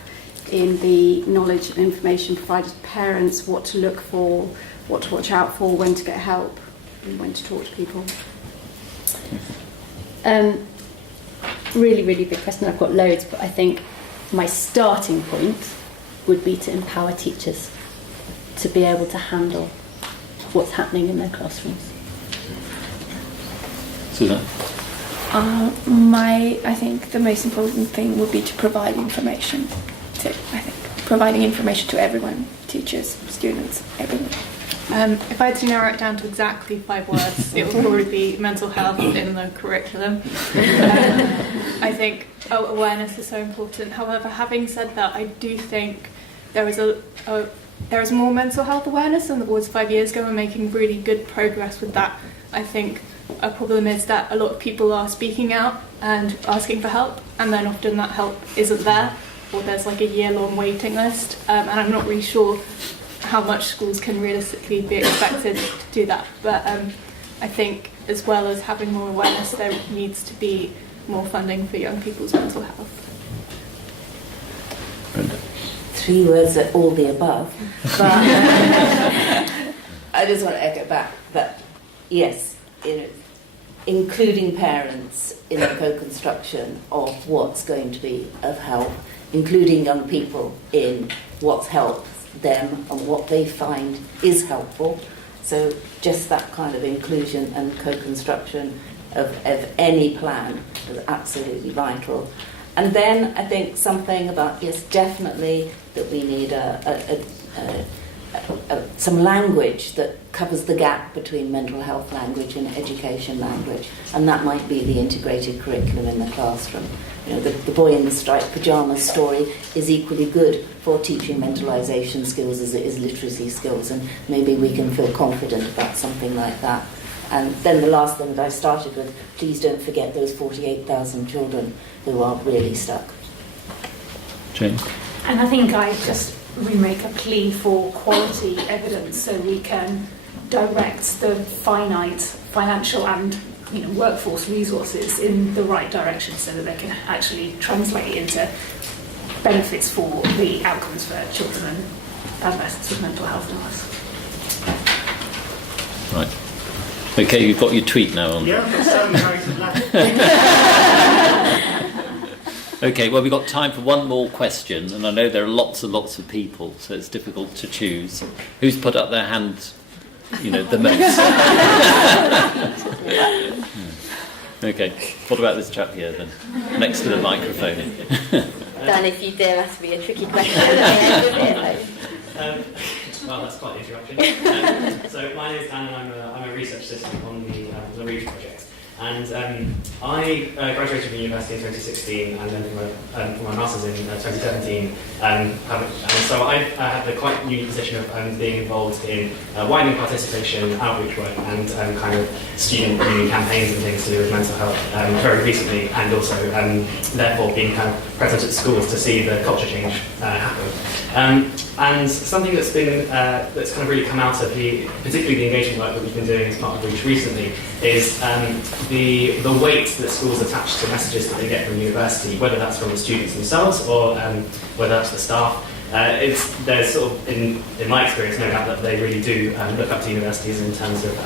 in the knowledge and information provided to parents, what to look for, what to watch out for, when to get help, and when to talk to people. Really, really big question. I've got loads, but I think my starting point would be to empower teachers to be able to handle what's happening in their classrooms. Susan? I think the most important thing would be to provide information. Providing information to everyone, teachers, students, everyone. If I had to narrow it down to exactly 5 words, it would probably be mental health in the curriculum. I think awareness is so important. However, having said that, I do think there is more mental health awareness than there was 5 years ago. We're making really good progress with that. I think a problem is that a lot of people are speaking out and asking for help, and then often that help isn't there, or there's like a year-long waiting list, and I'm not really sure how much schools can realistically be expected to do that. But I think as well as having more awareness, there needs to be more funding for young people's mental health. Brenda. 3 words are all the above, but I just want to echo back that yes, including parents in the co-construction of what's going to be of help, including young people in what's helped them and what they find is helpful. So just that kind of inclusion and co-construction of any plan is absolutely vital. And then I think something about, yes, definitely that we need some language that covers the gap between mental health language and education language, and that might be the integrated curriculum in the classroom. You know, the boy in the striped pyjamas story is equally good for teaching mentalisation skills as it is literacy skills, and maybe we can feel confident about something like that. And then the last thing that I started with, please don't forget those 48,000 children who are really stuck. Jane? And I think we make a plea for quality evidence so we can direct the finite financial and workforce resources in the right direction so that they can actually translate into benefits for the outcomes for children and adolescents with mental health loss. Right. Okay, you've got your tweet now on. Yeah, that's very good. Okay, well, we've got time for one more question, and I know there are lots and lots of people, so it's difficult to choose. Who's put up their hand, the most? Okay, what about this chap here, then, next to the microphone? Dan, if you dare ask me a tricky question. Well, that's quite interesting. So my name is Dan, and I'm a research assistant on the REACH project. And I graduated from university in 2016, and then for my master's in 2017. And so I had the quite unique position of being involved in widening participation, outreach work, and kind of student union campaigns and things to do with mental health very recently, and also therefore being kind of present at schools to see the culture change happen. And something that's been that's kind of really come out of particularly the engagement work that we've been doing as part of REACH recently, is the weight that schools attach to messages that they get from university, whether that's from the students themselves or whether that's the staff. There's sort of, in my experience, no doubt that they really do look up to universities in terms of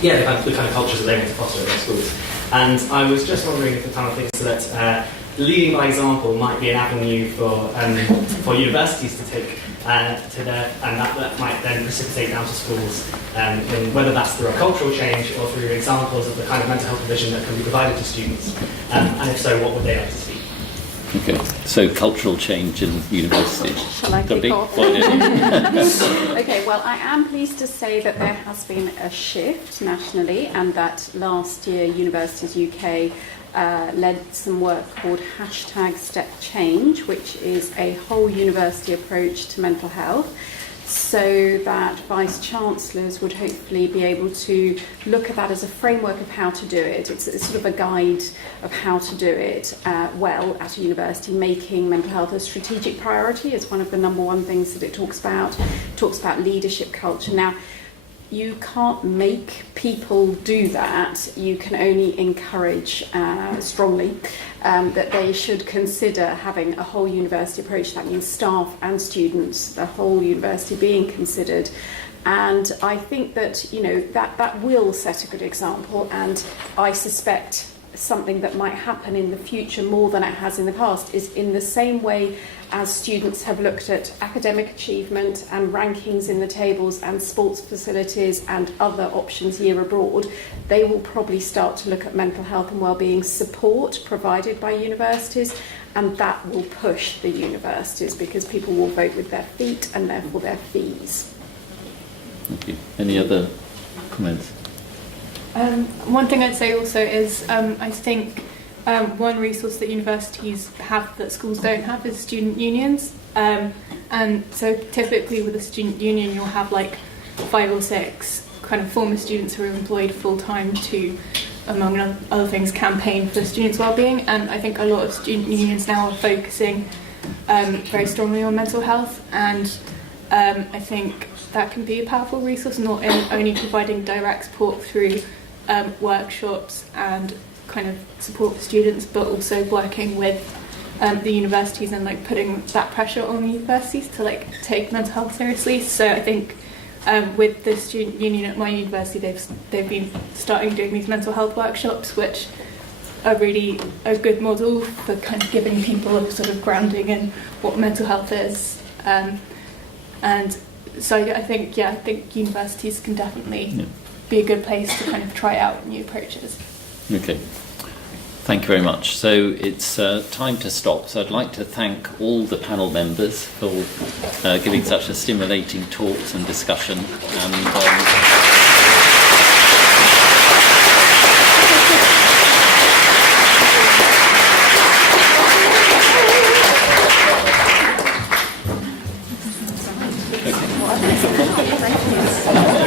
the kind of cultures that they want to foster at their schools. And I was just wondering if the panel thinks that leading by example might be an avenue for universities to take to their, and that might then precipitate down to schools, whether that's through a cultural change or through examples of the kind of mental health provision that can be provided to students, and if so, what would they like to see? Okay, so cultural change in universities. Shall I kick off? Okay, well, I am pleased to say that there has been a shift nationally, and that last year Universities UK led some work called #StepChange, which is a whole university approach to mental health, so that Vice-Chancellors would hopefully be able to look at that as a framework of how to do it. It's sort of a guide of how to do it well at a university, making mental health a strategic priority is one of the number one things that it talks about. It talks about leadership culture. Now, you can't make people do that. You can only encourage strongly that they should consider having a whole university approach. That means staff and students, the whole university being considered. And I think that, that will set a good example, and I suspect something that might happen in the future more than it has in the past is in the same way as students have looked at academic achievement and rankings in the tables and sports facilities and other options year abroad, they will probably start to look at mental health and wellbeing support provided by universities, and that will push the universities because people will vote with their feet and therefore their fees. Thank you. Any other comments? One thing I'd say also is I think one resource that universities have that schools don't have is student unions. And so typically with a student union you'll have like 5 or 6 kind of former students who are employed full-time to, among other things, campaign for students' wellbeing. And I think a lot of student unions now are focusing very strongly on mental health, and I think that can be a powerful resource, not in only providing direct support through workshops and kind of support for students, but also working with the universities and like putting that pressure on the universities to like take mental health seriously. So I think with the student union at my university, they've been starting doing these mental health workshops, which are really a good model for kind of giving people a sort of grounding in what mental health is. And so I think universities can definitely be a good place to kind of try out new approaches. Okay. Thank you very much. So it's time to stop. So I'd like to thank all the panel members for giving such a stimulating talks and discussion. And Thank you.